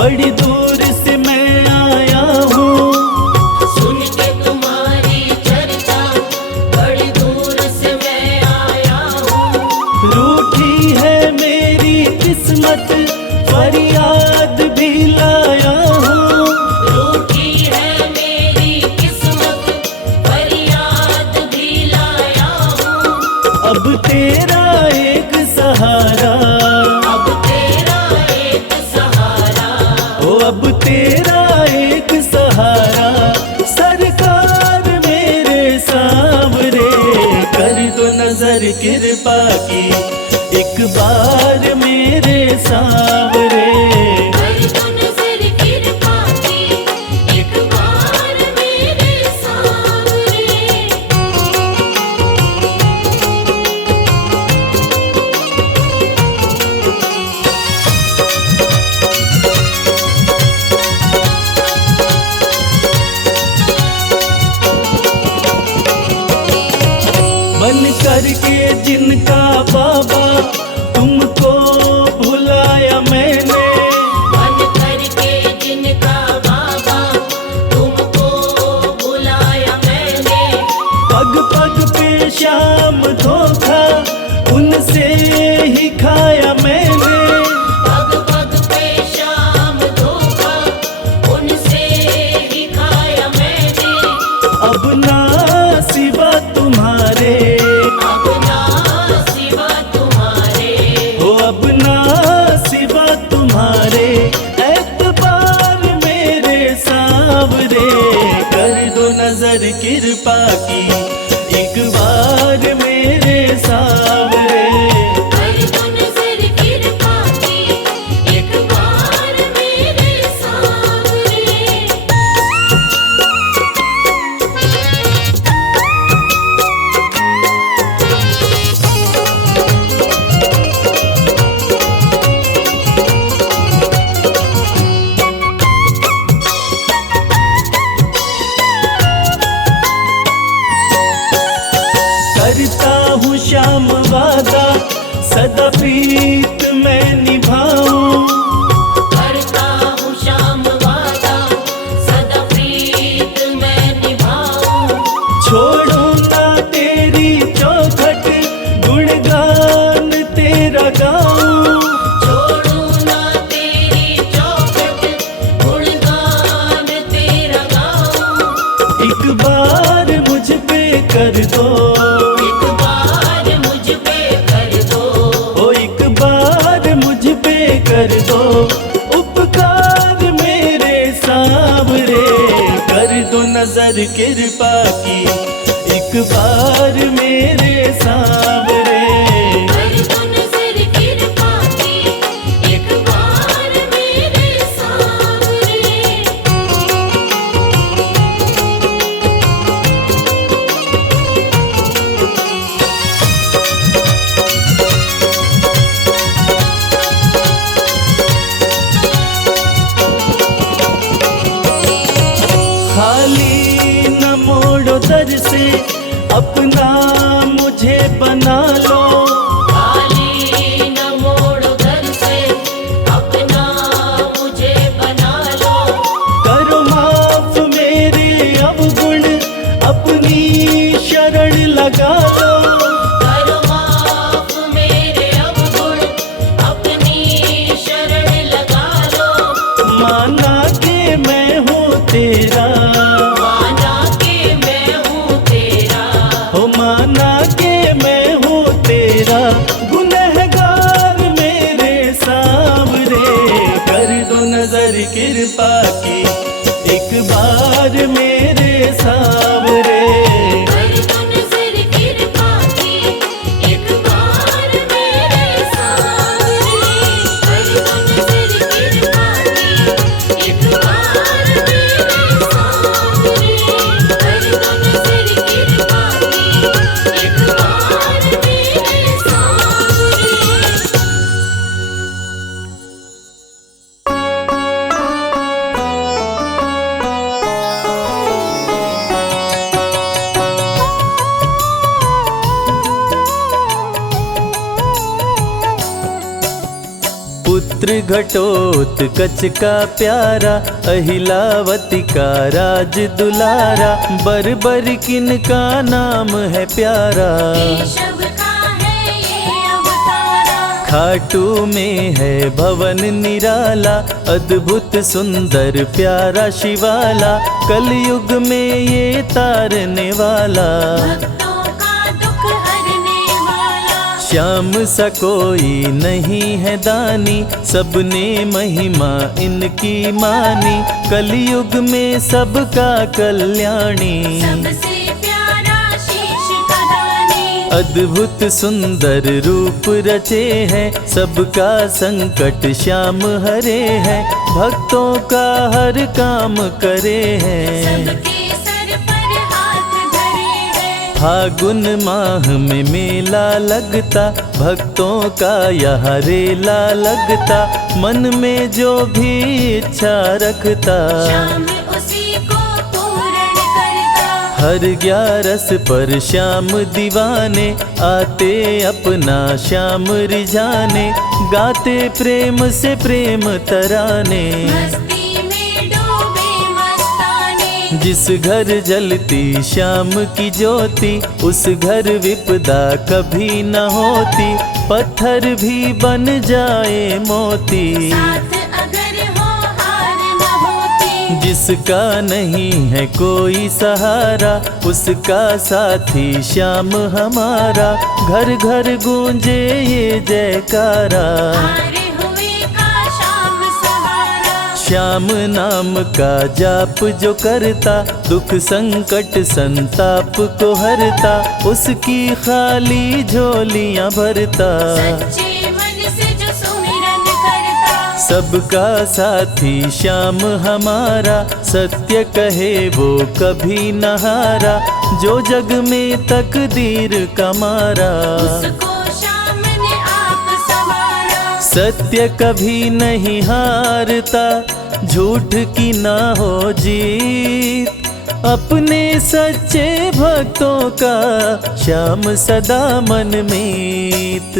बड़ी दूर से मैं आया हूँ। सुन के तुम्हारी चर्चा बड़ी दूर से मैं आया हूँ। रूठी है मेरी किस्मत फरियाद भी लाया हूँ। रूठी है मेरी किस्मत फरियाद भी लाया हूँ। अब तेरा एक सहारा, अब तेरा एक सहारा, ओ अब तेरा एक सहारा, सरकार मेरे सांवरे, कर दो नजर कृपा की एक बार मेरे सांवरे। कर दो नजर कृपा की एक बार मेरे सांवरे। बन करके जिनका बाबा तुमको भुलाया मैंने, बन करके जिनका बाबा तुमको बुलाया मैंने। पग पग पे शाम धोखा उनसे ही खाया मैंने। पग पग पे शाम धोखा उनसे ही खाया मैंने। अब ना सिवा तुम्हारे, अब ना सिवा तुम्हारे, हो अब ना सिवा तुम्हारे, एतबार मेरे सांवरे, कर दो नजर कृपा की एक बार मेरे सांवरे। कर दो नजर कृपा की एक बार मेरे सांवरे। करता हूँ श्याम वादा सदा प्रीत मैं निभाऊं। करता हूँ श्याम वादा सदा प्रीत मैं निभाऊं। छोड़ो ना तेरी चौखट गुणगान तेरा गाऊं। छोड़ू ना तेरी चौखट गुणगान तेरा गाऊं। एक बार मुझ पे कर दो, एक बार मुझ पे कर दो। ओ एक बार मुझ पे कर दो उपकार मेरे सांवरे, कर दो नजर कृपा की एक बार मेरे सांवरे। कर दो नजर कृपा की एक बार मेरे सांवरे। खाली न मोड़ो दर से अपना मुझे बना लो। खाली न मोड़ो दर से अपना मुझे बना लो। करो माफ मेरे अवगुण अपनी शरण लगा लो। करो माफ मेरे अवगुण अपनी शरण लगा लो। माना कि मैं हूँ तेरा, माना कि मैं हूँ तेरा। हो माना कि मैं हूँ तेरा, गुनहगार मेरे सांवरे, कर दो नजर कृपा की एक बार मेरे सांवरे। कर दो नजर कृपा की एक बार मेरे सांवरे। कर दो नजर कृपा की एक बार मेरे सांवरे। कर दो नजर कृपा की एक बार मेरे सांवरे। पुत्र घटोत्कच का प्यारा, अहिलावती का राज दुलारा, बर बर किन का नाम है प्यारा। केशव का है ये अवतारा, खाटू में है भवन निराला, अद्भुत सुंदर प्यारा शिवाला, कलयुग में ये तारने वाला। भक्तों का दुख हरने वाला, श्याम सा कोई नहीं है दानी, सबने महिमा इनकी मानी, कलयुग में सबका कल्याणी। सबसे प्यारा शीश का दानी, अद्भुत सुंदर रूप रचे हैं, सबका संकट श्याम हरे हैं, भक्तों का हर काम करे हैं। सबके सर पर हाथ धरे हैं, फागुन माह में मेला लगता, भक्तों का यहाँ रेला लगता, मन में जो भी इच्छा रखता, श्याम उसी को पूर्ण करता। हर 11 पर श्याम दीवाने, आते अपना श्याम रिझाने, गाते प्रेम से प्रेम तराने। मस्ती में डूबे मस्ताने, जिस घर जलती श्याम की ज्योति, उस घर विपदा कभी न होती, पत्थर भी बन जाए मोती। साथ अगर हो हार न होती, जिसका नहीं है कोई सहारा, उसका साथी श्याम हमारा, घर घर गूंजे ये जयकारा। हारे हुए का श्याम सहारा, श्याम नाम का जाप जो करता, दुख संकट संताप को हरता, उसकी खाली झोलियां भरता। सच्चे मन से जो सुमिरन करता, सबका साथी श्याम हमारा, सत्य कहे वो कभी न हारा, जो जग में तकदीर का मारा। उसको श्याम ने आप संवारा, सत्य कभी नहीं हारता, झूठ की ना हो जीत, अपने सच्चे भक्तों का श्याम सदा मन मीत।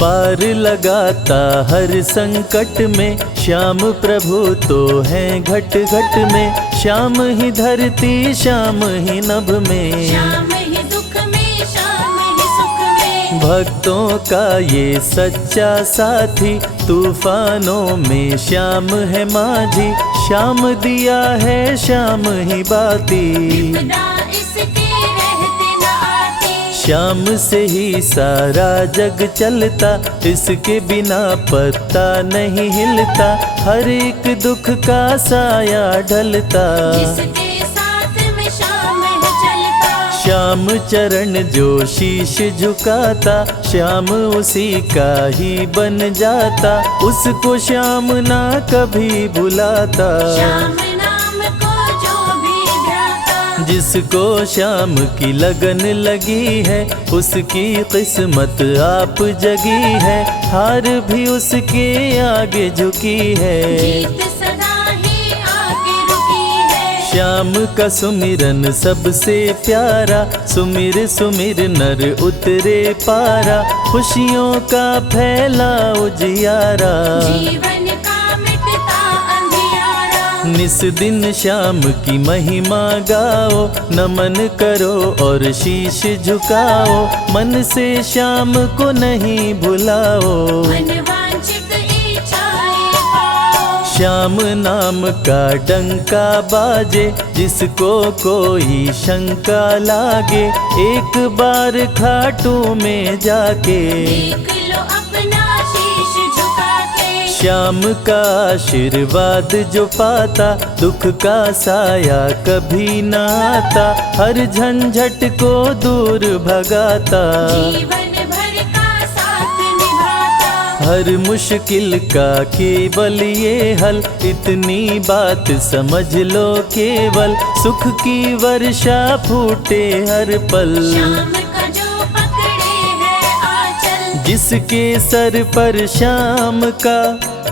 पार लगाता हर संकट में, श्याम प्रभु तो हैं घट घट में, श्याम ही धरती श्याम ही नभ में, श्याम ही दुख में श्याम ही सुख में। भक्तों का ये सच्चा साथी, तूफानों में श्याम है माझी, श्याम दिया है श्याम ही बाती। विपदा इसके रहते न आती, श्याम से ही सारा जग चलता, इसके बिना पत्ता नहीं हिलता, हर एक दुख का साया ढलता। जिसके साथ में श्याम है चलता, श्याम चरण जो शीश झुकाता, श्याम उसी का ही बन जाता, उसको श्याम ना कभी भुलाता। श्याम नाम को जो भी ध्याता, जिसको श्याम की लगन लगी है, उसकी किस्मत आप जगी है, हार भी उसके आगे झुकी है। जीत सदा ही आगे रुकी है। श्याम का सुमिरन सबसे प्यारा, सुमिर सुमिर नर उतरे पारा, खुशियों का फैला उजियारा। जीवन का मिटता अंधियारा, निस दिन श्याम की महिमा गाओ, नमन करो और शीश झुकाओ, मन से श्याम को नहीं भुलाओ। मन वांछित इच्छाएं पाओ, श्याम नाम का डंका बाजे, जिसको कोई शंका लागे, एक बार खाटू में जाके, देख लो अपना शीश झुका के। श्याम का आशीर्वाद जो पाता, दुख का साया कभी न आता, हर झंझट को दूर भगाता, जीवन भर का साथ निभाता, हर मुश्किल का केवल ये हल, इतनी बात समझ लो केवल, सुख की वर्षा फूटे हर पल। श्याम का जो पकड़े है आंचल, जिसके सर पर श्याम का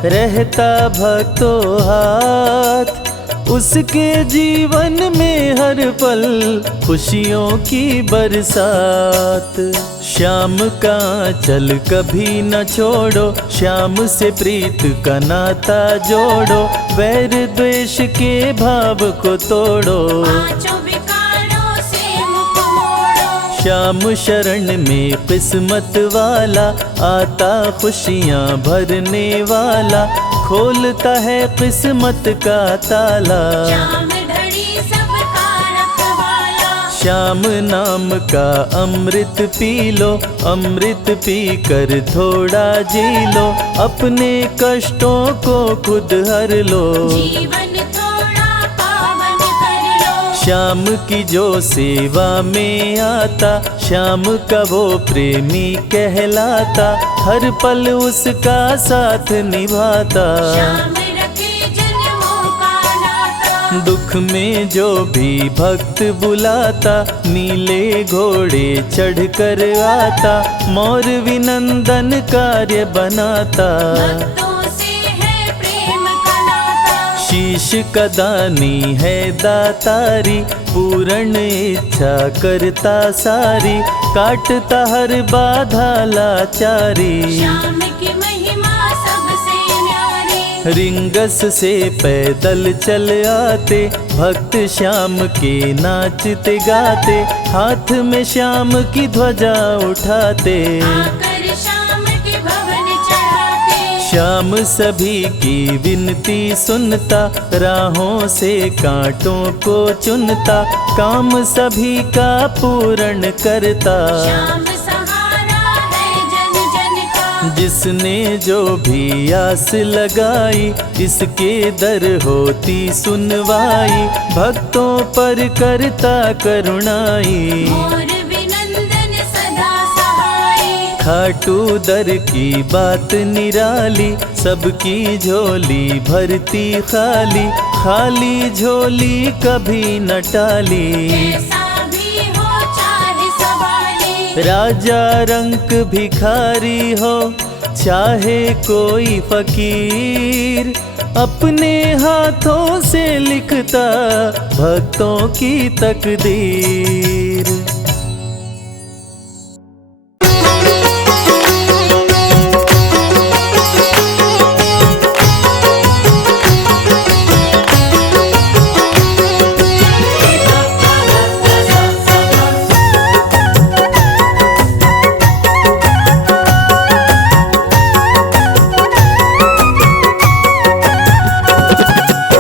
रहता भक्तों हाथ, उसके जीवन में हर पल खुशियों की बरसात। श्याम का चल कभी न छोड़ो, श्याम से प्रीत का नाता जोड़ो, वैर द्वेष के भाव को तोड़ो। पांचों विकारों से मुख मोड़ो। श्याम शरण में किस्मत वाला, आता खुशियाँ भरने वाला, खोलता है किस्मत का ताला। श्याम धड़ी सबका रखवाला। श्याम नाम का अमृत पी लो, अमृत पी कर थोड़ा जी लो, अपने कष्टों को खुद हर लो। जीवन थोड़ा पावन कर लो। श्याम की जो सेवा में आता, श्याम का वो प्रेमी कहलाता, हर पल उसका साथ निभाता। श्याम रखे जन्मों का नाता। दुख में जो भी भक्त बुलाता, नीले घोड़े चढ़ कर आता, मोर विनंदन कार्य बनाता। भक्तों से है प्रेम का नाता। शीश का दानी है दातारी, पूर्ण इच्छा करता सारी, काटता हर बाधा लाचारी। श्याम की महिमा सबसे न्यारी। रिंगस से पैदल चल आते, भक्त श्याम के नाचते गाते, हाथ में श्याम की ध्वजा उठाते। आकर श्याम के भवन चढ़ाते। श्याम सभी की विनती सुनता, राहों से कांटों को चुनता, काम सभी का पूर्ण करता। श्याम सहारा है जन जन का। जिसने जो भी आस लगाई, इसके दर होती सुनवाई, भक्तों पर करता करुणाई। मोर विनंदन सदा सहाय। खाटू दर की बात निराली, सबकी झोली भरती खाली, खाली झोली कभी न टाली। कैसा भी हो चाहे सवाली। राजा रंक भिखारी हो, चाहे कोई फकीर, अपने हाथों से लिखता भक्तों की तकदीर।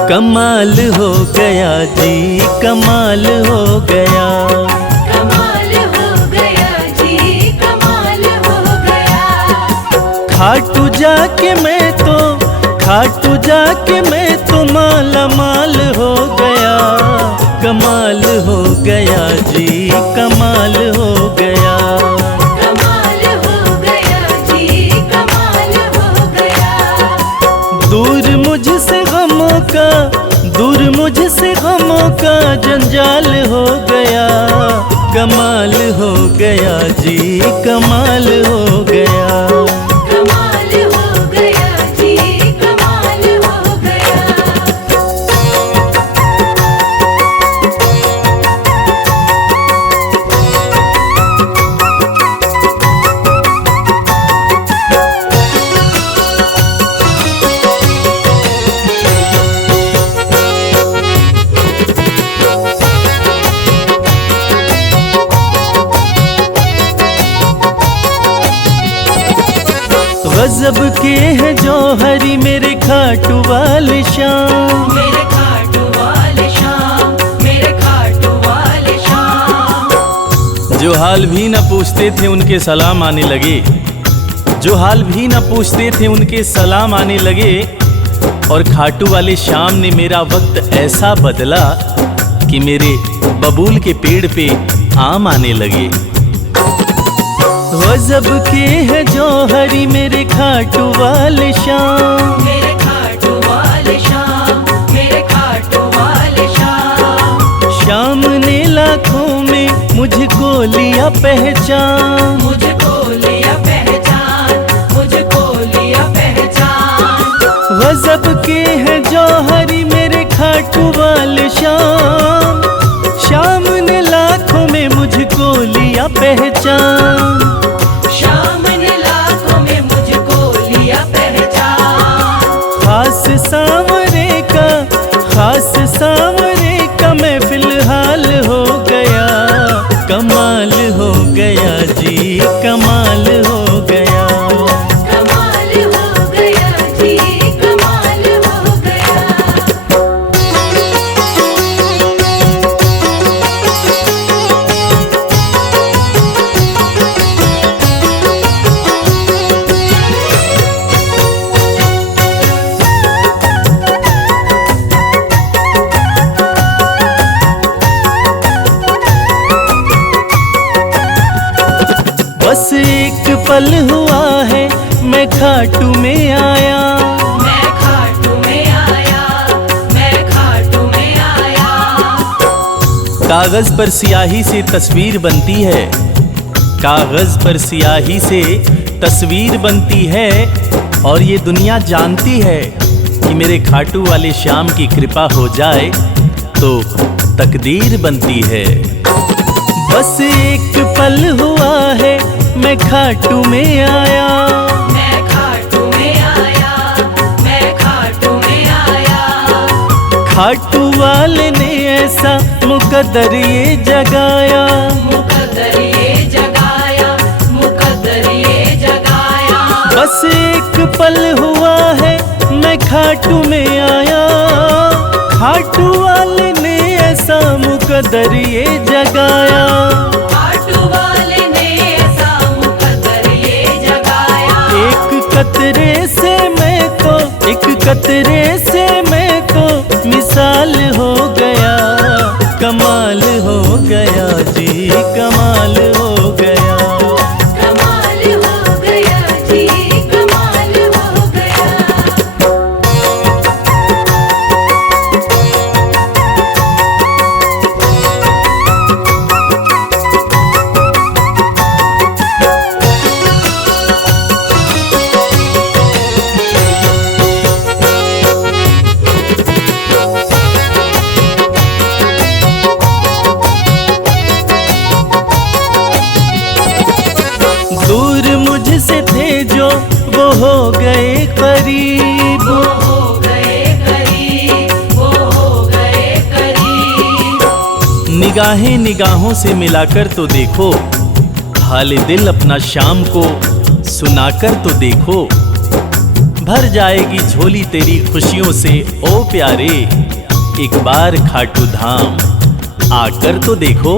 कमाल हो गया जी, कमाल हो गया। कमाल हो गया जी, कमाल हो गया। खाटू जाके मैं तो, खाटू जाके मैं तो माला माल हो गया। कमाल हो गया जी, कमाल हो गया। कमाल हो गया जी, कमाल हो गया। दूर मुझसे गमों का, दूर मुझसे गमों का जंजाल हो गया। कमाल हो गया जी, कमाल हो गया। कमाल हो गया जी, कमाल हो गया। गजब के हैं जौहरी मेरे खाटू वाले श्याम। मेरे खाटू वाले श्याम, मेरे खाटू वाले श्याम। जो हाल भी न पूछते थे उनके सलाम आने लगे, जो हाल भी न पूछते थे उनके सलाम आने लगे। और खाटू वाले श्याम ने मेरा वक्त ऐसा बदला कि मेरे बबूल के पेड़ पे आम आने लगे। गजब के है जौहरी मेरे खाटू वाले श्याम। मेरे खाटू वाले श्याम, मेरे खाटू वाले श्याम। श्याम ने लाखों में मुझको लिया पहचान, मुझको लिया पहचान, मुझको लिया पहचान। गजब के है जौहरी मेरे खाटू पल हुआ है मैं खाटू में आया, मैं खाटू में आया, मैं खाटू में आया। कागज पर स्याही से तस्वीर बनती है, कागज पर स्याही से तस्वीर बनती है, और ये दुनिया जानती है कि मेरे खाटू वाले श्याम की कृपा हो जाए तो तकदीर बनती है। बस एक पल हुआ है मैं खाटू में आया, मैं खाटू में आया, मैं खाटू में आया। खाटू वाले ने ऐसा मुकद्दर ये जगाया, मुकद्दर ये जगाया, मुकद्दर ये जगाया। बस एक पल हुआ है मैं खाटू में आया, खाटू वाले ने ऐसा मुकद्दर ये जगाया। खाटू वाले ने ऐसा मुकद्दर ये जगाया। एक कतरे से मैं तो, एक कतरे से मैं तो मिसाल हो गया, कमाल हो गया जी, कमाल हो गया। कमाल हो गया जी, कमाल हो गया। दूर मुझसे थे जो वो हो गए करीब, वो हो गए करीब, वो हो गए करीब। निगाहें निगाहों से मिलाकर तो देखो, हाले दिल अपना शाम को सुनाकर तो देखो। भर जाएगी झोली तेरी खुशियों से ओ प्यारे, एक बार खाटू धाम आकर तो देखो।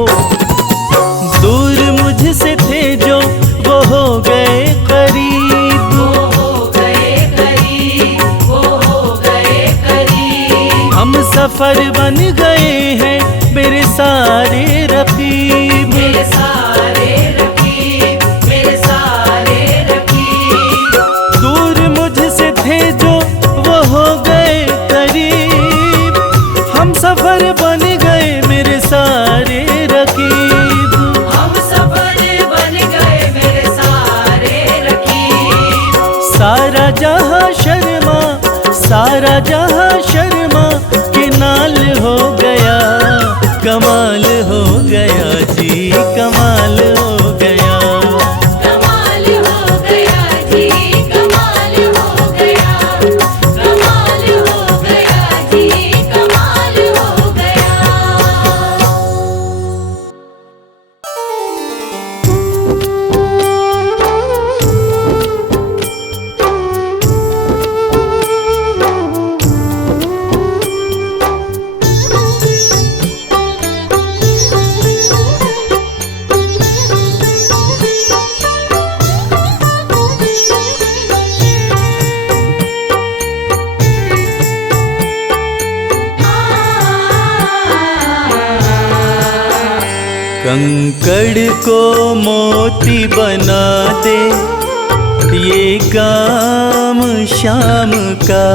दूर मुझसे थे जो वो हो गए करीब, वो हो गए करीब, वो हो गए करीब। हम सफर बन गए हैं मेरे सारे रकीब, मेरे सारे रकीब, मेरे सारे रकीब। दूर मुझसे थे जो वो हो गए करीब, हम सफर बन गए मेरे सारे रकीब। हम सफर बन गए मेरे सारे रकीब। सारा जहां शर्मा, सारा जहां शर्मा के नाल हो गया, कमाल हो गया जी, कमाल हो गया। कमाल हो गया जी, कमाल हो गया। कमाल हो गया जी, कमाल हो गया। कंकड़ को मोती बना दे ये काम शाम का,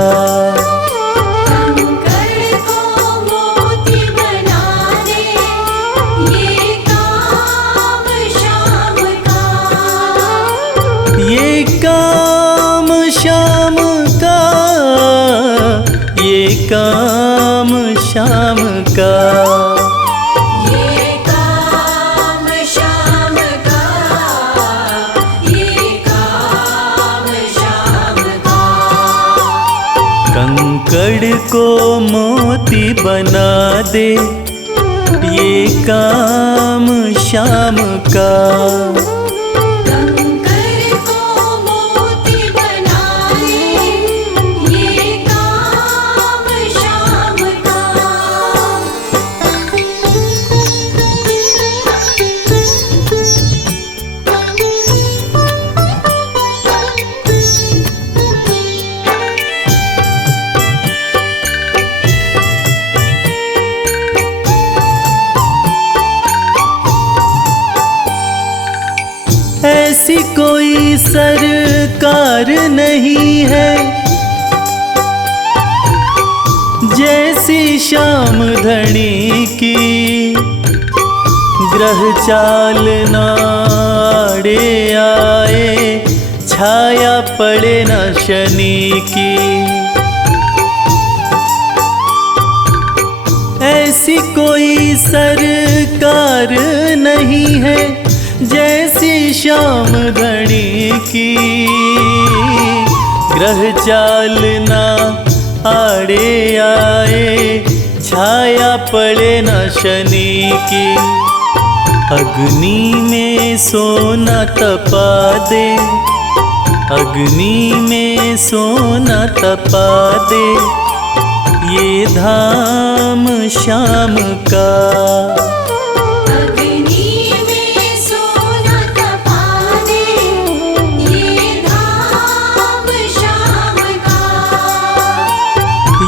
कंकड़ को मोती बना दे ये काम शाम का। ये काम शाम का, ये काम शाम का। ये काम शाम का, ये काम शाम का। कंकड़ को मोती बना दे ये काम शाम का। कंकड़ को मोती बना दे ये काम शाम का। सरकार नहीं है, जैसी श्याम धनी की ग्रह चालना आड़े आए, छाया पड़े न शनि की। ऐसी कोई सरकार नहीं है, जैसी श्याम धनी की ग्रह चालना आड़े आए, छाया पड़े न शनि की। अग्नि में सोना तपा दे, अग्नि में सोना तपा दे, ये धाम श्याम का। अग्नि में सोना तपा दे, ये धाम श्याम का।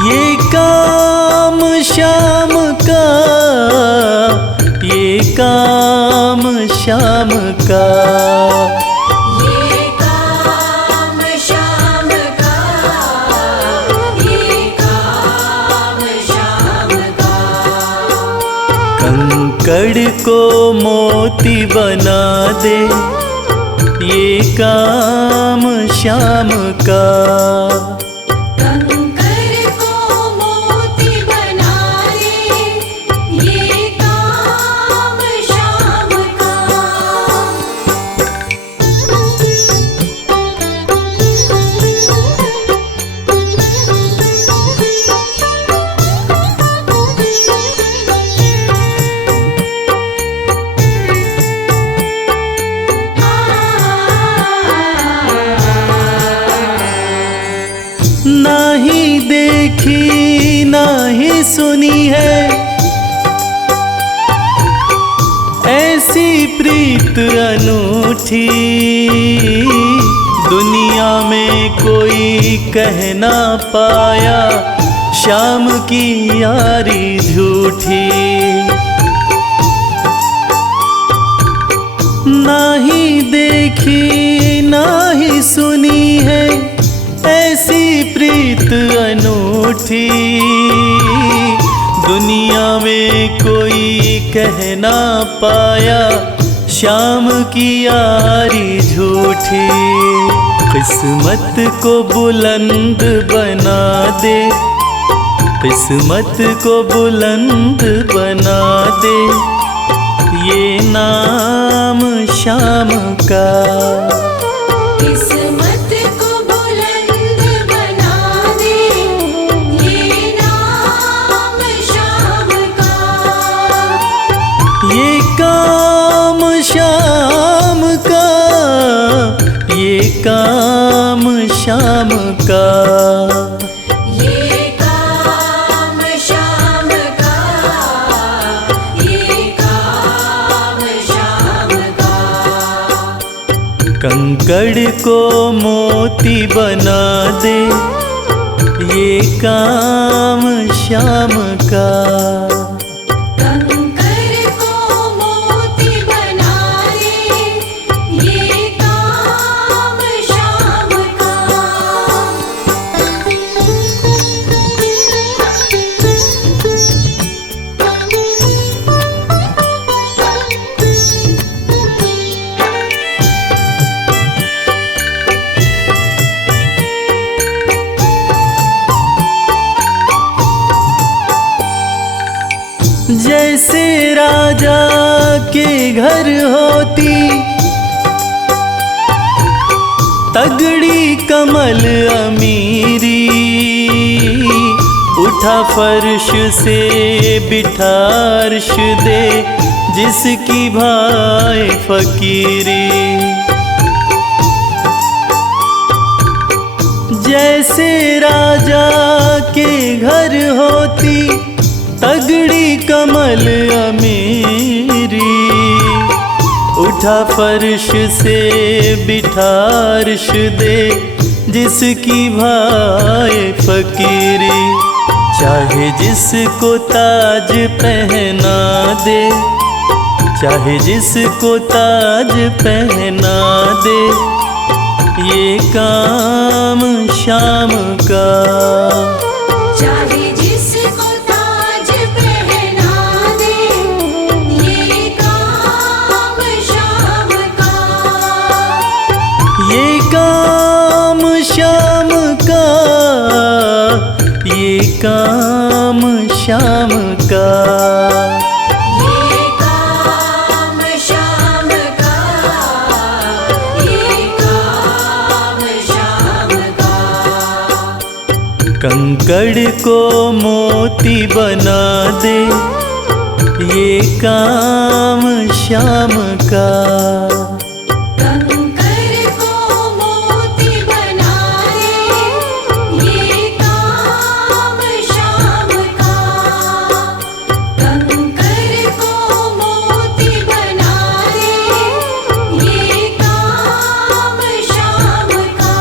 ये काम श्याम का, ये काम श्याम का। ये काम श्याम का, ये काम श्याम का। कंकड़ को मोती बना दे, ये काम श्याम का। कंकर को मोती बना दे, ये काम श्याम का। नाही देखी नाही सुनी है, ऐसी प्रीत अनूठी। दुनिया में कोई कह ना पाया, श्याम की यारी झूठी। नाही देखी नाही सुनी है, ऐसी प्रीत अनूठी। दुनिया में कोई कह ना पाया, श्याम की यारी झूठी। किस्मत को बुलंद बना दे, किस्मत को बुलंद बना दे, ये नाम श्याम का। किस्मत को बुलंद बना दे, ये नाम श्याम का। ये काम श्याम का, ये काम श्याम का। ये काम श्याम का, ये काम श्याम का। कंकड़ को मोती बना दे, ये काम श्याम का। कंकर को मोती बना दे, ये काम श्याम का। जैसे राजा के घर होती तगड़ी कमल अमीरी, उठा फर्श से बिठा अर्श दे, जिसकी भाई फकीरी। जैसे राजा के घर होती तगड़ी कमल अमीरी, उठा फर्श से बिठा अर्श दे, जिसकी भाई फकीरी। चाहे जिसको ताज पहना दे, चाहे जिसको ताज पहना दे, ये काम शाम का। चाहे जिसको ताज पहना दे, ये काम शाम का। ये काम शाम का, ये काम शाम का। ये काम शाम का, ये काम शाम का। कंकड़ को मोती बना दे, ये काम शाम का। कंकर को मोती बना दे, ये काम शाम का। कंकर को मोती बना दे, ये काम शाम का।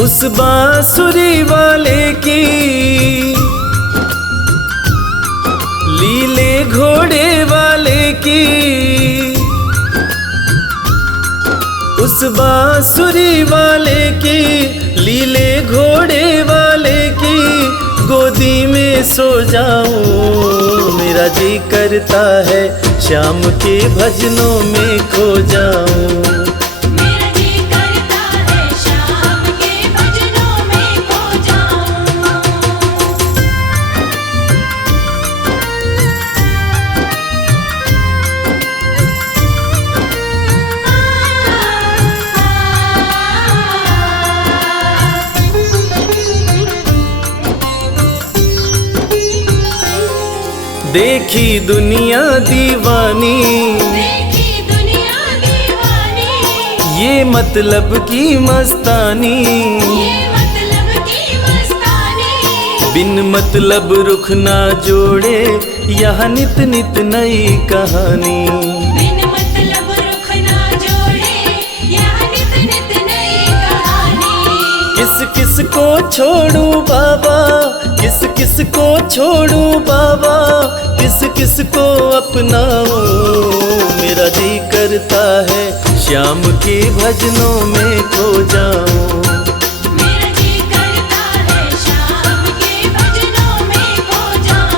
उस बांसुरी वाले की लीले घोड़े वाले की, उस बांसुरी वाले की लीले घोड़े वाले की गोदी में सो जाऊं। मेरा जी करता है शाम के भजनों में खो जाऊं। मेरा जी करता है शाम के भजनों में खो जाऊं। देखी दुनिया दीवानी, देखी दुनिया दीवानी, ये मतलब की मस्तानी। ये मतलब की मस्तानी। बिन मतलब रुख ना जोड़े, यहाँ नित नित नई कहानी। बिन मतलब रुख ना जोड़े, यहाँ नित नित नई कहानी। किस किस को छोड़ूं बाबा, किस किस को छोड़ूं बाबा, किस किस को अपनाऊं। मेरा जी करता है शाम के भजनों में खो जाऊं। मेरा जी करता है शाम के भजनों में खो जाऊं।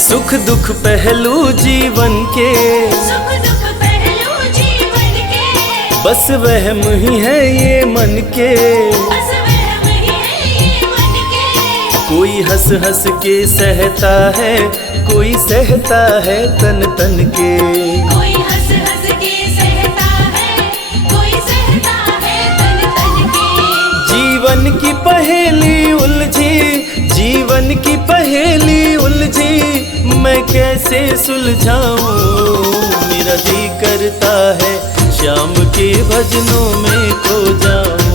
सुख दुख पहलू जीवन के, सुख दुख पहलू जीवन के, बस वहम ही है ये मन के। बस वहम ही है ये मन के। कोई हंस हंस के सहता है, कोई सहता है तन तन के। कोई हंस हंस के सहता है, कोई सहता है तन तन के। जीवन की पहेली उलझी, जीवन की पहेली उलझी, मैं कैसे सुलझाऊं। मेरा जी करता है शाम के भजनों में खो जाऊं।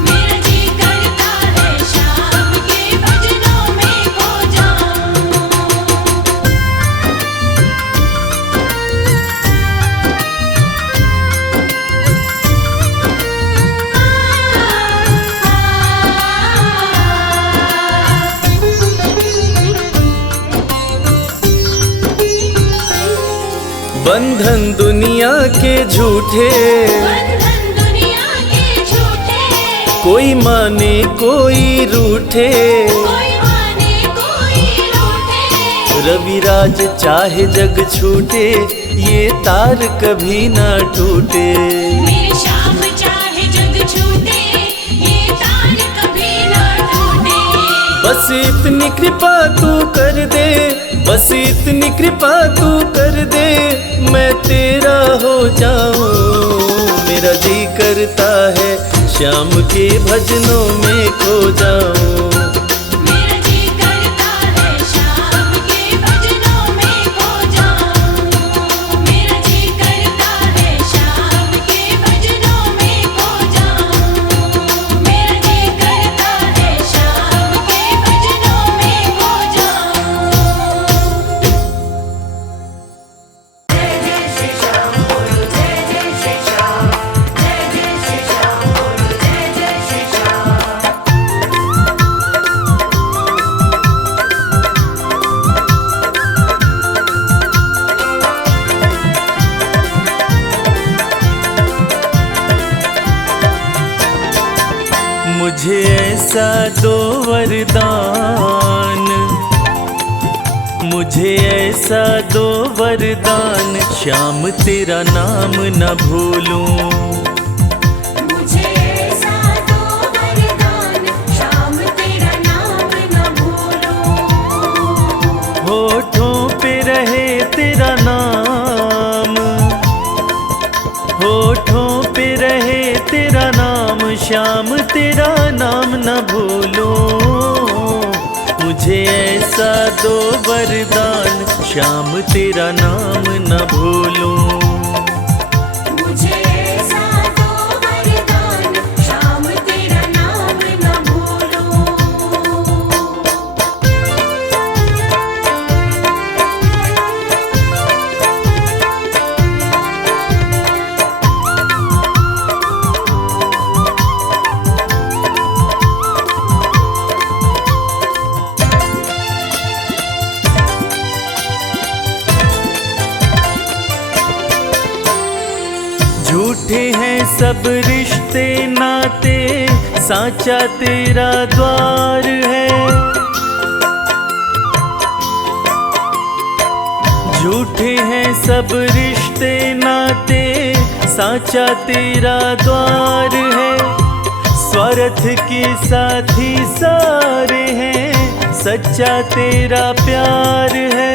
मेरा जी करता है शाम के भजनों में खो जाऊं। बंधन दुनिया के झूठे, बंधन दुनिया के कोई माने कोई रूठे, कोई माने कोई रूठे। रविराज चाहे जग छूटे, ये तार कभी ना टूटे। मेरे श्याम चाहे जग छूटे, ये तार कभी ना टूटे। बस इतनी कृपा तू कर दे, बस इतनी कृपा तू कर दे, मैं तेरा हो जाऊं। मेरा जी करता है श्याम के भजनों में खो जाऊं। मेरा जी करता है श्याम के भजनों में खो जाऊं। मेरा जी करता है श्याम के भजनों में खो जाऊं। मेरा जी करता है श्याम के भजनों में खो जाऊं। जय जय श्री श्याम बोलो, जय जय श्री श्याम, जय जय श्री श्याम बोलो, जय जय श्री श्याम। मुझे ऐसा दो वरदान, मुझे ऐसा दो वरदान, श्याम तेरा नाम न भूलूं। मुझे ऐसा दो वरदान, श्याम तेरा नाम न भूलूं। होठों पे रहे तेरा नाम, होठों पे रहे तेरा नाम, श्याम तेरा नाम न भूलूं। मुझे ऐसा दो वरदान, श्याम तेरा नाम न भूलूं। मुझे ऐसा दो वरदान, श्याम तेरा नाम न भूलूं। झूठे हैं सब रिश्ते नाते, साचा तेरा द्वार है। झूठे हैं सब रिश्ते नाते, साचा तेरा द्वार है। स्वार्थ के साथी सारे हैं, सच्चा तेरा प्यार है।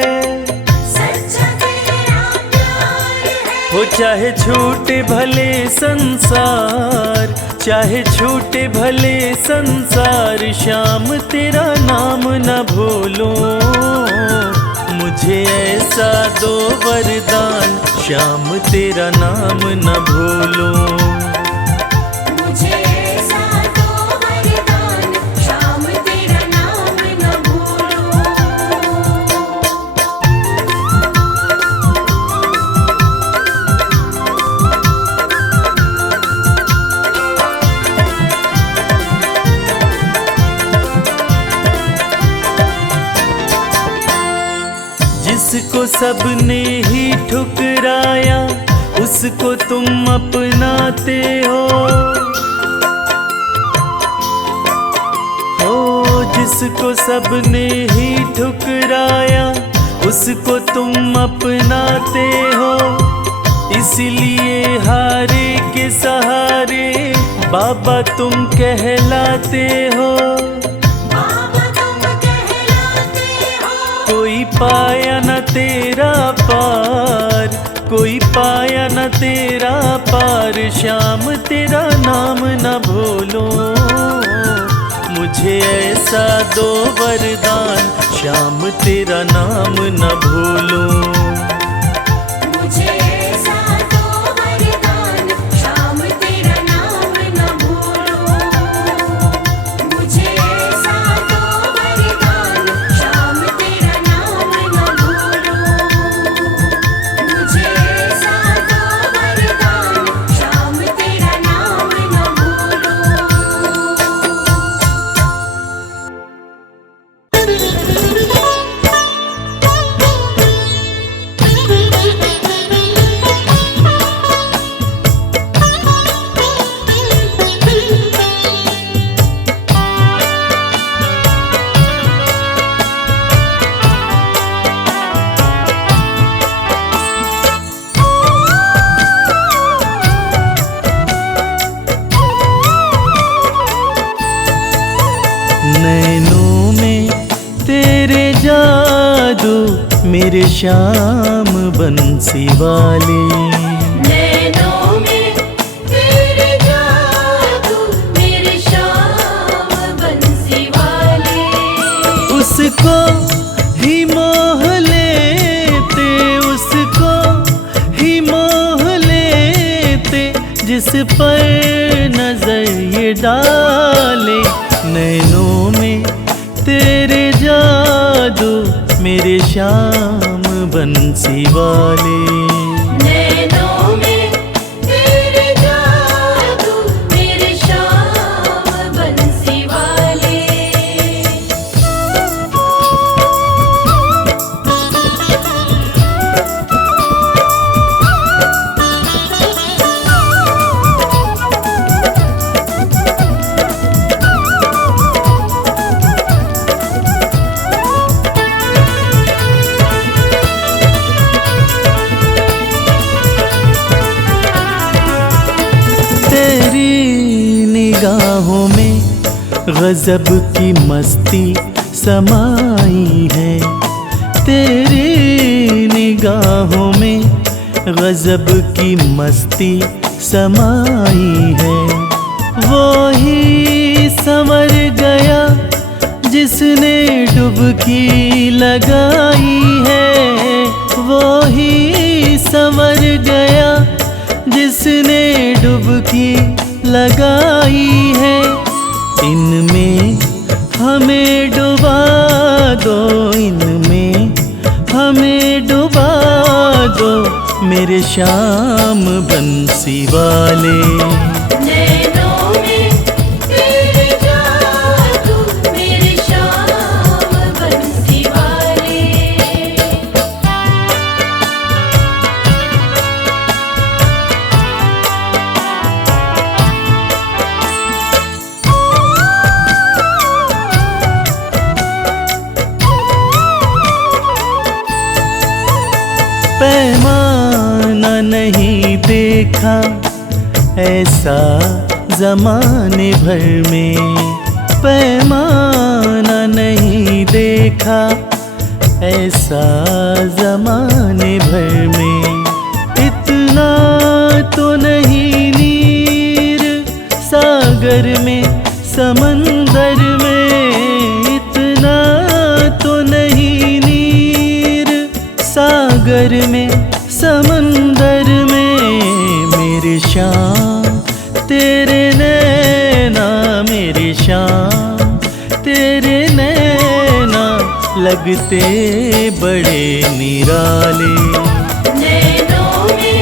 सच्चा तेरा प्यार है। हो चाहे छूटे भले संसार, चाहे छूटे भले संसार, श्याम तेरा नाम न भूलूं। मुझे ऐसा दो वरदान, श्याम तेरा नाम न भूलूं। मुझे ऐसा दो वरदान, श्याम तेरा नाम न भूलूं। जिसको सबने ही ठुकराया, उसको तुम अपनाते हो। जिसको सबने ही ठुकराया, उसको तुम अपनाते हो। इसलिए हारे के सहारे बाबा तुम कहलाते हो। बाबा तुम कहलाते हो। कोई पाया न तेरा पार, कोई पाया न तेरा पार, श्याम तेरा नाम न भूलूं। मुझे ऐसा दो वरदान, श्याम तेरा नाम न भूलूं। मुझे ऐसा दो वरदान, श्याम तेरा नाम न भूलूं। मुझे ऐसा दो वरदान, श्याम तेरा नाम न भूलूं। मुझे ऐसा दो वरदान, श्याम तेरा नाम न भूलूं। मेरे श्याम बंसी वाले। नैनों में तेरे जादू मेरे श्याम बंसी वाले। उसको ही मोह लेते, उसको ही मोह लेते, जिस पर नजर ये डाले। नैनों में तेरे जादू मेरे श्याम बंसी वाले। नैनों में तेरे जादू मेरे श्याम बंसी वाले। तेरी निगाहों में गजब की मस्ती समाई है। तेरी निगाहों में गजब की मस्ती समाई है। वो ही संवर गया जिसने डुबकी लगाई है। वो ही संवर गया जिसने डुबकी लगाई है। इनमें हमें डुबा दो, इनमें हमें डुबा दो, मेरे श्याम बंसी वाले। नैनों में तेरे जादू मेरे श्याम बंसी वाले। पैमाना नहीं देखा ऐसा जमाने भर में। पैमाना नहीं देखा ऐसा जमाने भर में। इतना तो नहीं नीर सागर में समंदर में। इतना तो नहीं नीर सागर में समंदर में। मेरे श्याम तेरे नैना, मेरे श्याम तेरे नैना लगते बड़े निराले। नैनों में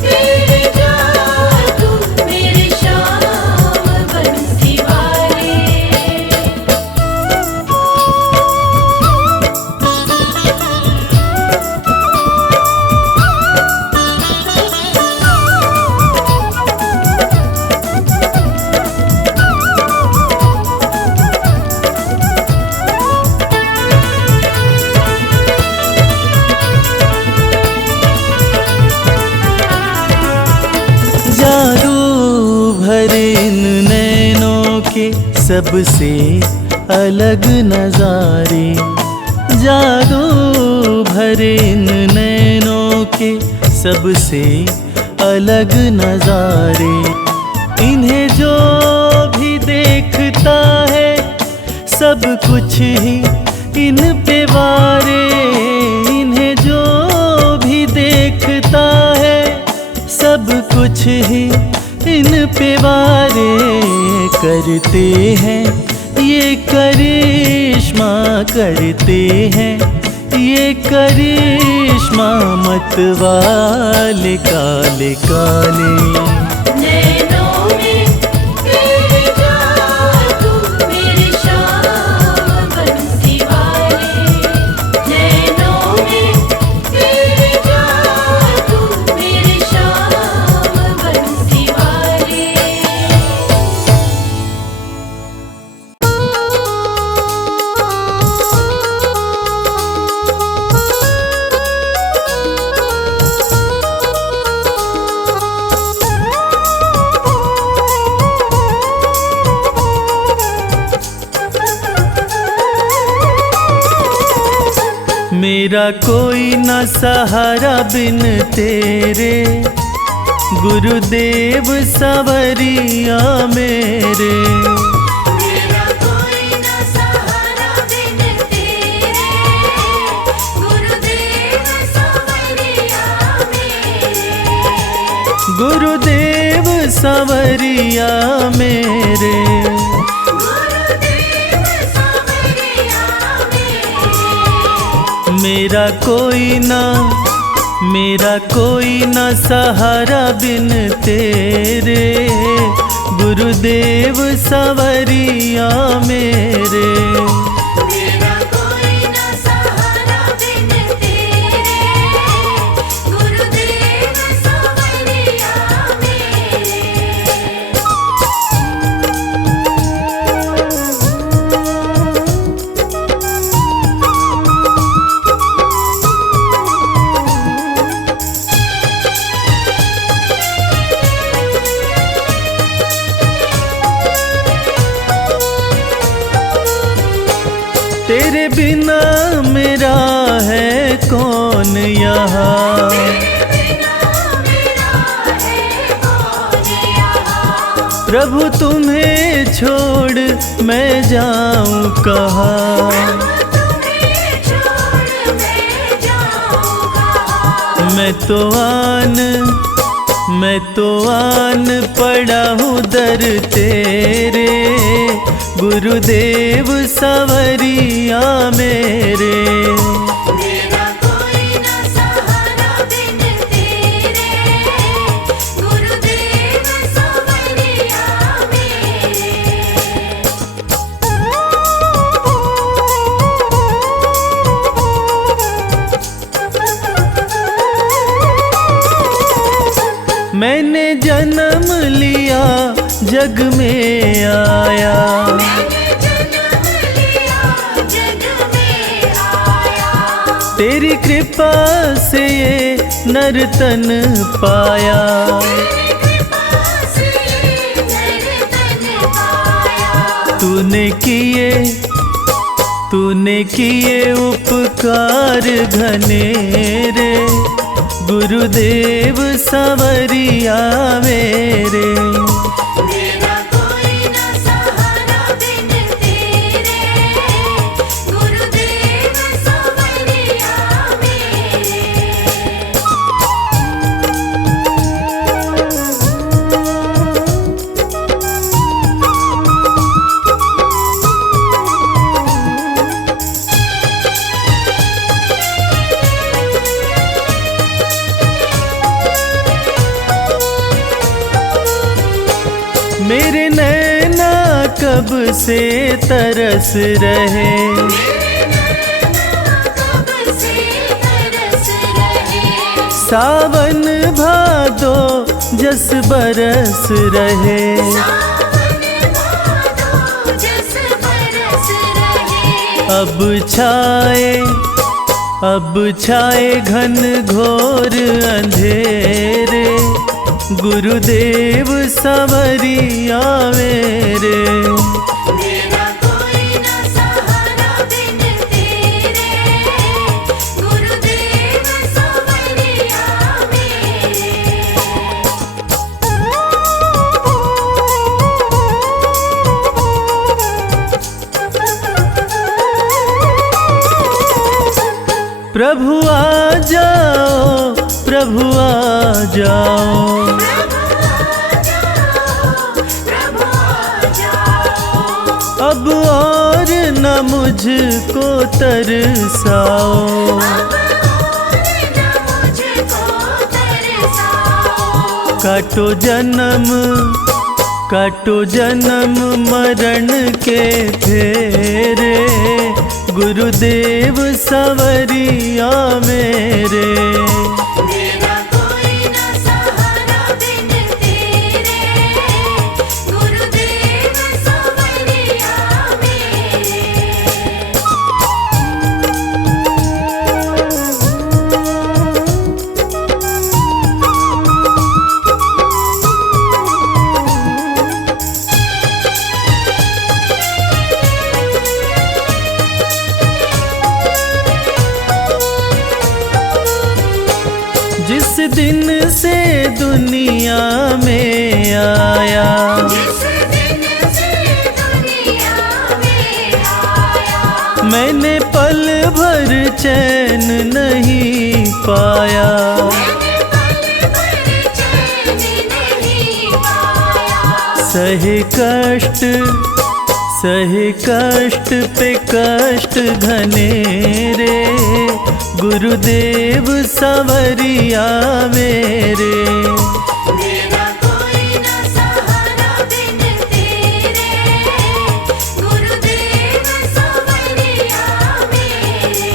तेरे जादू मेरे श्याम बंसी वाले। जादू भरे इन नैनों के सबसे अलग नजारे। जादू भरे इन नैनों के सबसे अलग नजारे। इन्हें जो भी देखता है सब कुछ ही इन पे वारे। इन्हें जो भी देखता है सब कुछ ही इन पे वारे। करते हैं ये करिश्मा, करते हैं ये करिश्मा मत वाले काले काले। नैनों में तेरे जादू मेरे श्याम बंसी वाले। नैनों में तेरे जादू मेरे श्याम बंसी वाले। मेरा कोई न सहारा बिन तेरे, गुरुदेव सवरिया मेरे। मेरा कोई न सहारा बिन तेरे, गुरुदेव सवरिया मेरे। गुरुदेव सवरिया मेरे। गुरुदेव सवरिया मेरे। मेरा कोई न सहारा बिन तेरे, गुरुदेव सवरिया मेरे। मेरा कोई न सहारा बिन तेरे, गुरुदेव सवरिया मेरे। तेरे बिना मेरा है कौन यहाँ, प्रभु तुम्हें छोड़ मैं जाऊं कहाँ। मैं तो आन पड़ा हूँ दर तेरे, गुरुदेव सवरिया मेरे। मेरा कोई न सहारा बिन तेरे, गुरुदेव सवरिया मेरे। मैंने जन्म लिया जग में आया, मैंने जन्म लिया जग में आया। तेरी कृपा से ये नर्तन पाया। तेरी कृपा से नर्तन पाया। तूने किए उपकार घनेरे, गुरुदेव सवरिया मेरे। मेरा कोई न सहारा बिन तेरे, गुरुदेव सवरिया मेरे। मेरे नैना कब से तरस रहे, मेरे नैना कब से तरस रहे। सावन भादो जस बरस रहे। सावन भादो जस बरस रहे। अब छाए घन घोर अंधेरे, गुरुदेव सवरिया मेरे। मेरा कोई न सहारा बिन तेरे, गुरुदेव सवरिया मेरे। प्रभु आ जाओ, प्रभु आ जाओ। प्रभु आ जाओ। अब और न मुझको तरसाओ। अब और न मुझको तरसाओ। काटो जन्म मरण के फेरे, गुरुदेव सवरिया मेरे। मेरा कोई न सहारा बिन तेरे, गुरुदेव सवरिया मेरे। दिन से दुनिया में आया, जिस दिन से दुनिया में आया, मैंने पल भर चैन नहीं पाया। मैंने पल भर चैन नहीं पाया। सहे कष्ट पे कष्ट घने रे, गुरुदेव सवरिया मेरे। मेरा कोई न सहारा बिन तेरे, गुरुदेव सवरिया मेरे।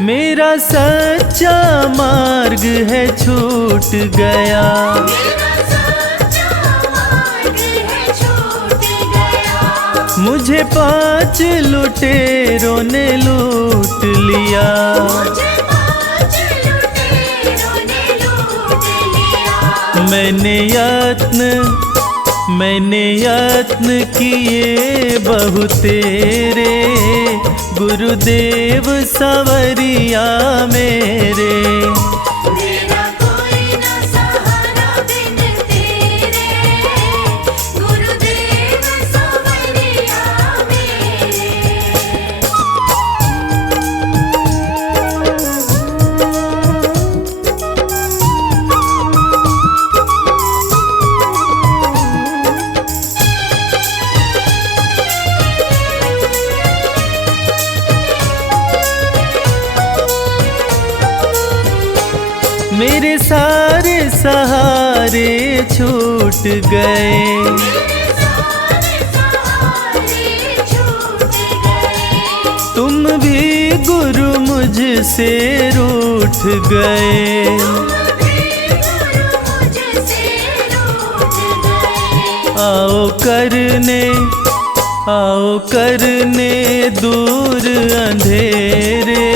मेरा सच्चा मार्ग है छूट गया, मेरा सच्चा मार्ग है छूट गया। मुझे 5 लुटेरों ने लूट लिया। मुझे 5 लुटेरों ने लूट लिया। मैंने यत्न किए बहु तेरे, गुरुदेव सवरिया मेरे। मेरा कोई न सहारा बिन तेरे, गुरुदेव सवरिया मेरे। मेरे सारे सहारे छूट गए, मेरे सारे सहारे छूट गए। तुम भी गुरु मुझसे रूठ गए। तुम भी गुरु मुझसे रूठ गए। आओ करने दूर अंधेरे,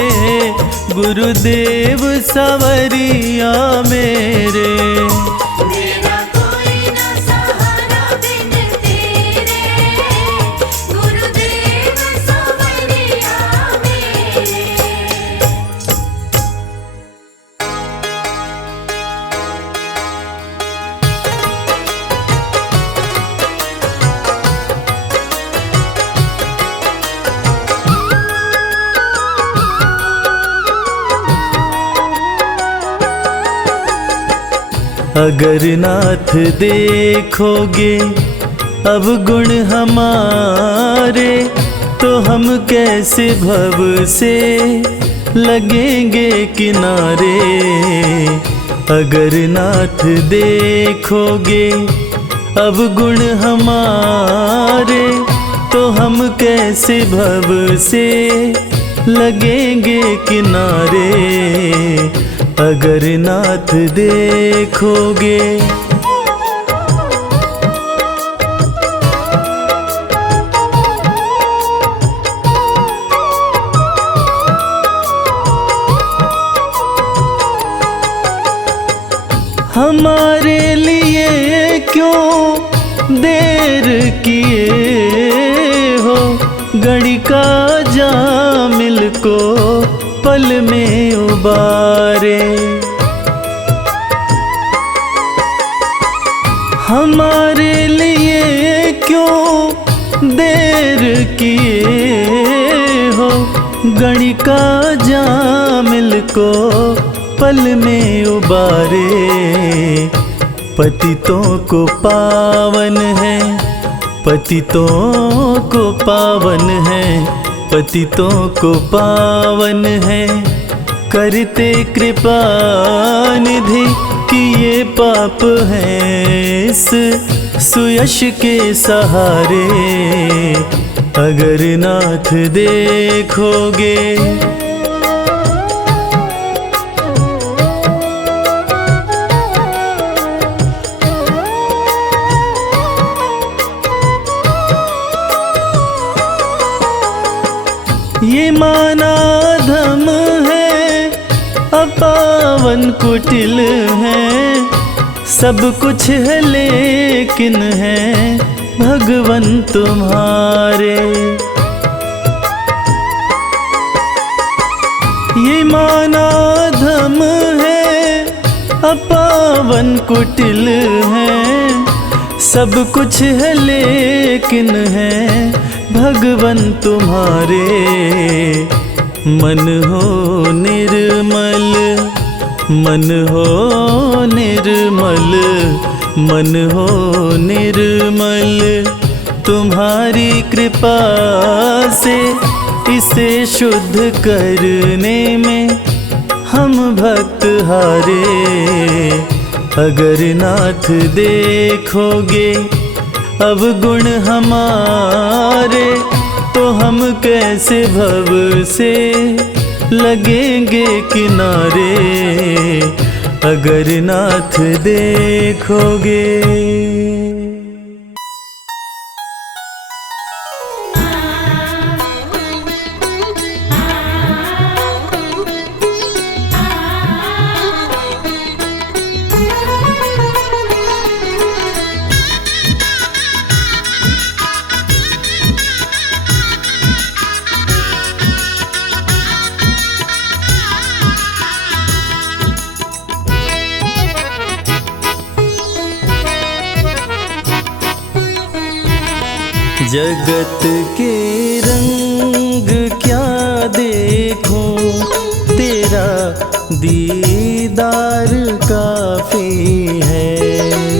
गुरुदेव सवरिया मेरे। मेरा कोई न सहारा बिन तेरे, गुरुदेव सवरिया मेरे। अगर नाथ देखोगे अब गुण हमारे, तो हम कैसे भव से लगेंगे किनारे। अगर नाथ देखोगे अब गुण हमारे, तो हम कैसे भव से लगेंगे किनारे। अगर नाथ देखोगे हमारे लिए क्यों देर किए हो, गणिका जामिल को पल में उबारे। हमारे लिए क्यों देर किए हो, गणिका जामिल को पल में उबारे। पतितों को पावन है, पतितों को पावन है, पतितों को पावन है, करते कृपा निधि कि ये पाप हैं इस सुयश के सहारे। अगर नाथ देखोगे ये माना धम है, अपावन कुटिल है, सब कुछ है लेकिन है भगवन तुम्हारे। ये माना धम है अपावन कुटिल है, सब कुछ है लेकिन है भगवन तुम्हारे। मन हो निर्मल, मन हो निर्मल, मन हो निर्मल, तुम्हारी कृपा से इसे शुद्ध करने में हम भक्त हारे। अगर नाथ देखोगे अब गुण हमारे, तो हम कैसे भव से लगेंगे किनारे। अगर नाथ देखोगे। जगत के रंग क्या देखूं, तेरा दीदार काफी है।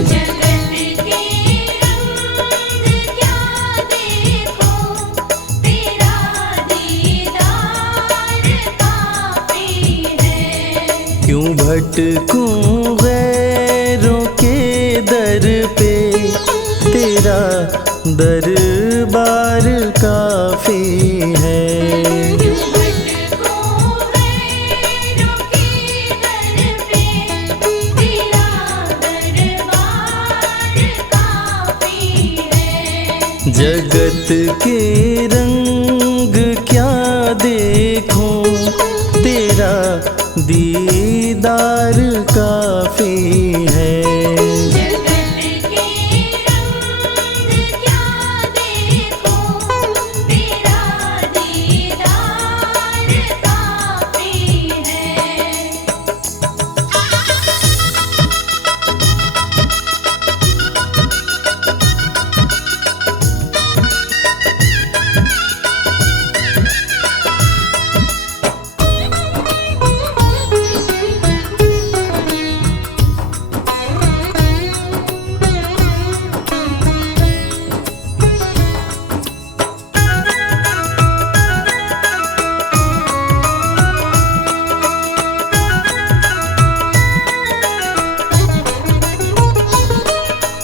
जगत के रंग क्या देखूं, तेरा दीदार काफी है। क्यों भटकूं गैरों के दर पे, तेरा दरबार काफी है। क्यों भटकूं गैरों के दर पे, तेरा दरबार काफी है। जगत के रंग क्या देखूं, तेरा दीदार काफी है।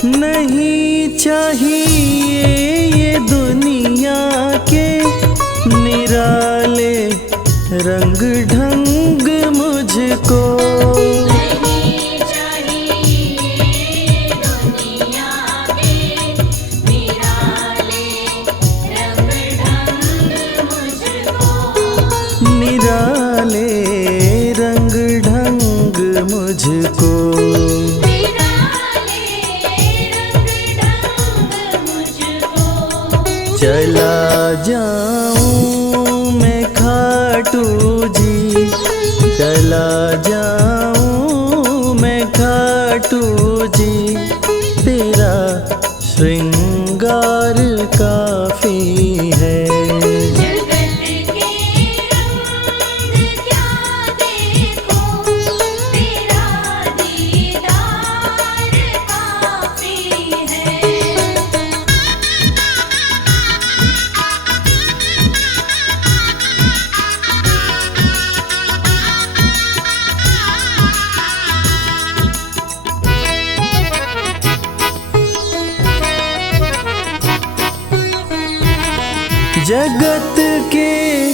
नहीं चाहिए ये दुनिया के निराले रंग ढंग मुझको। नहीं चाहिए दुनिया के निराले रंग ढंग मुझको। निराले रंग ढंग मुझको। चला जाऊं मैं खाटू जी, चला जाऊं मैं खाटू जी, तेरा श्रृंगार काफी है। जगत के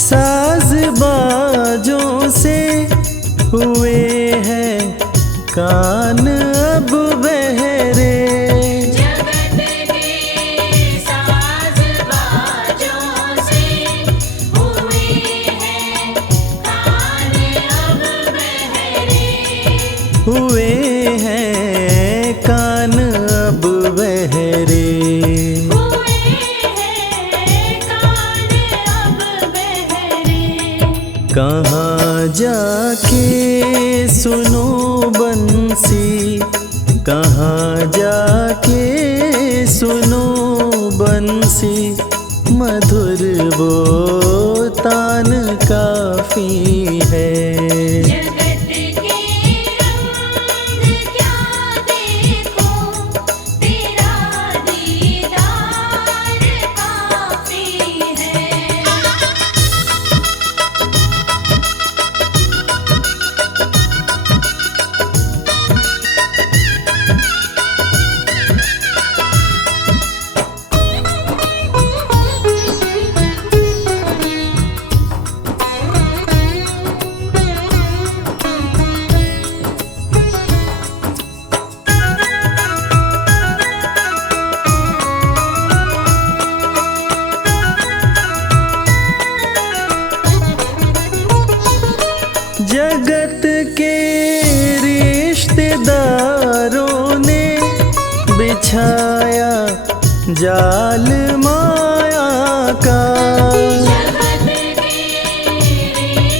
साज बाजों से हुए हैं कान अब बहरे। जगत के साज बाजों से हुए हैं कान अब बहरे। हुए हैं कान अब बहरे। कहाँ जाके सुनो बंसी, कहाँ जाके सुनो बंसी, मधुर वो तान काफी है। जगत के रंग क्या देखो, तेरा दीदार काफी है। जगत के रिश्तेदारों ने बिछाया जाल माया का। जगत के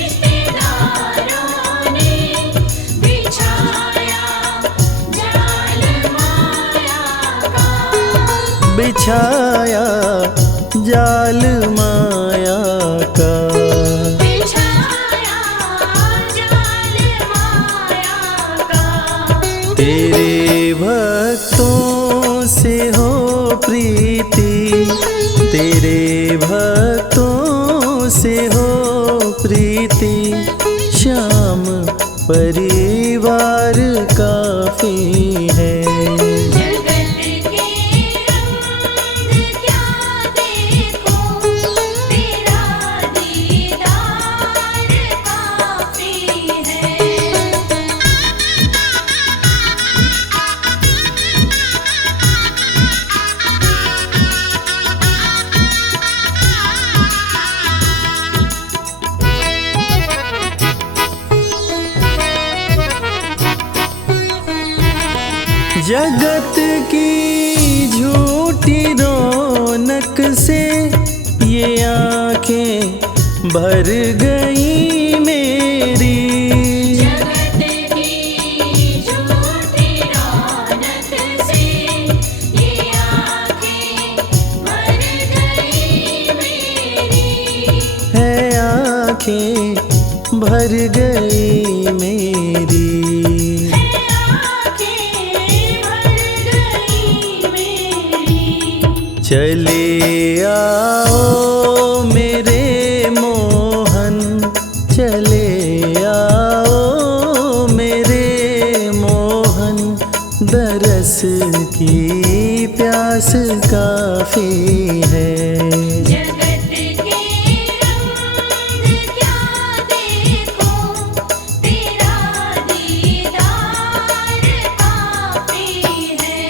रिश्तेदारों ने बिछाया जाल माया का, बिछाया जाल माया का। बिछाया जाल माया का। तेरे भक्तों से हो प्रीति, तेरे भक्तों से हो प्रीति, श्याम परिवार काफी है। जगत के रंग क्या देखो, तेरा दीदार काफी है। जगत की झूठी रौनक से ये आंखें भर गई मेरी। जगत की झूठी रौनक से ये आँखें भर गई मेरी। है आंखें भर गई मेरी। आँखें भर गई मेरी। चले आओ मेरे मोहन, चले आओ मेरे मोहन, दरस की प्यास काफी है। जगत के रंग क्या देखो, तेरा दीदार काफी है।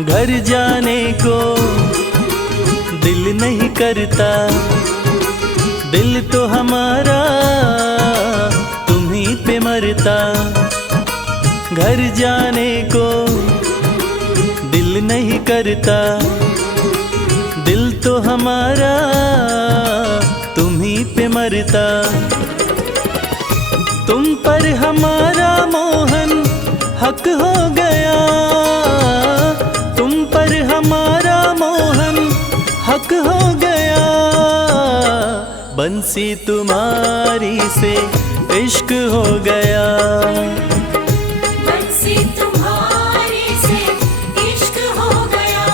घर जाने को दिल नहीं करता, दिल तो हमारा तुम्हीं पे मरता। घर जाने को दिल नहीं करता, दिल तो हमारा तुम्हीं पे मरता। तुम पर हमारा मोहन हक हो गया, तुम पर हमारा मोहन हक हो गया। बंसी तुम्हारी से इश्क हो गया। बंसी तुम्हारे से इश्क हो गया।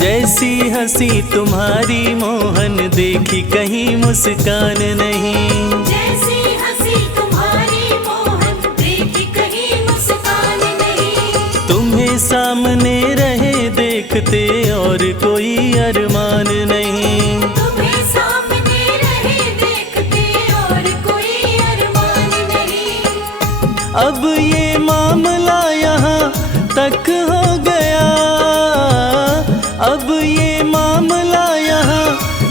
जैसी हंसी तुम्हारी मोहन देखी कहीं मुस्कान नहीं। जैसी हंसी तुम्हारी मोहन देखी कहीं मुस्कान नहीं। तुम्हें सामने रहे देखते और कोई अरमान नहीं। तुम्हें सामने रहे देखते और कोई अरमान नहीं। अब ये मामला यहाँ तक हो गया, अब ये मामला यहाँ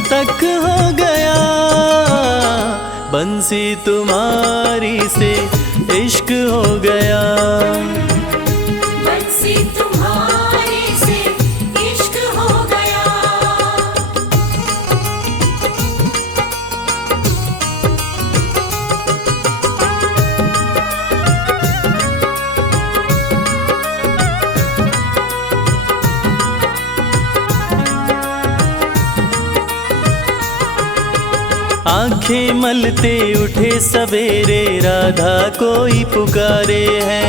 तक हो गया। बंसी तुम्हारी से इश्क हो गया। बंसी तुम्हारे से इश्क हो गया। आंखें मलते उठे सवेरे राधा कोई पुकारे है।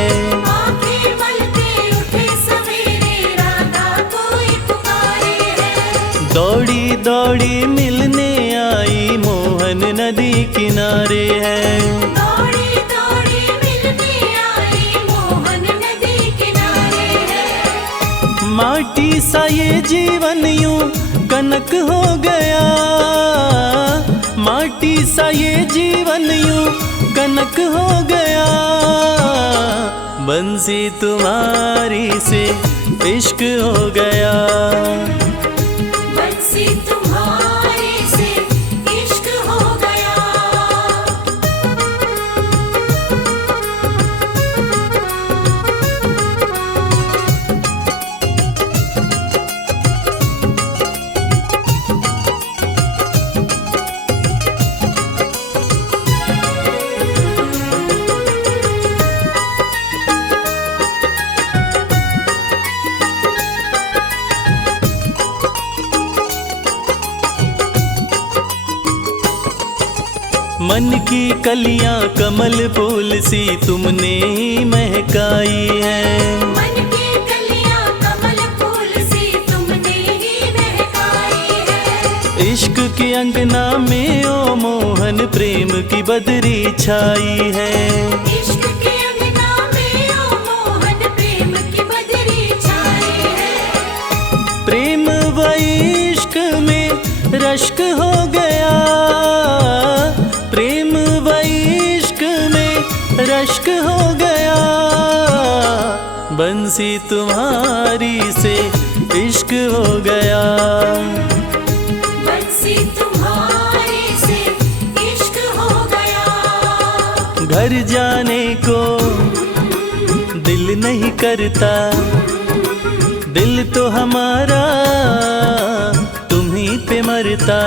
आंखें मलते उठे सवेरे राधा कोई पुकारे है। दौड़ी दौड़ी मिलने आई मोहन नदी किनारे है। दौड़ी दौड़ी मिलने आई मोहन नदी किनारे है। माटी सा ये जीवन यूं कनक हो गया। माटी सा ये जीवन यूं कनक हो गया। बंसी तुम्हारी से इश्क हो गया। बंसी तुम्हारे से इश्क हो गया। मन की कलियां कमल फूल सी तुमने ही महकाई है। मन की कलियां कमल फूल सी तुमने ही महकाई है। इश्क के अंगना में ओ मोहन प्रेम की बदरी छाई है। इश्क के अंगना में ओ मोहन प्रेम की बदरी छाई है। प्रेम व इश्क में रश्क हो गया। प्रेम व इश्क में रश्क हो गया। बंसी तुम्हारी से इश्क हो गया। बंसी तुम्हारे से इश्क हो गया। घर जाने को दिल नहीं करता। दिल तो हमारा तुम्हीं पे मरता।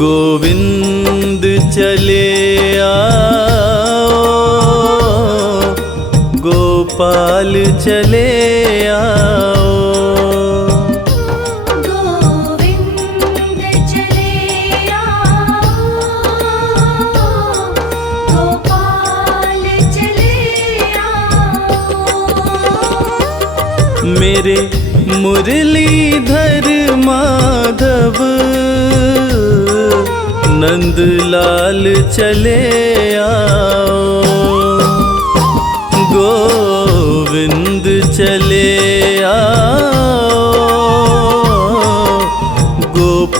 गोविंद चले आओ, गोपाल चले आओ। गोविंद चले आओ, गोपाल चले आओ। मेरे मुरलीधर माधव नंदलाल चले आओ। गोविंद चले आओ, गोपाल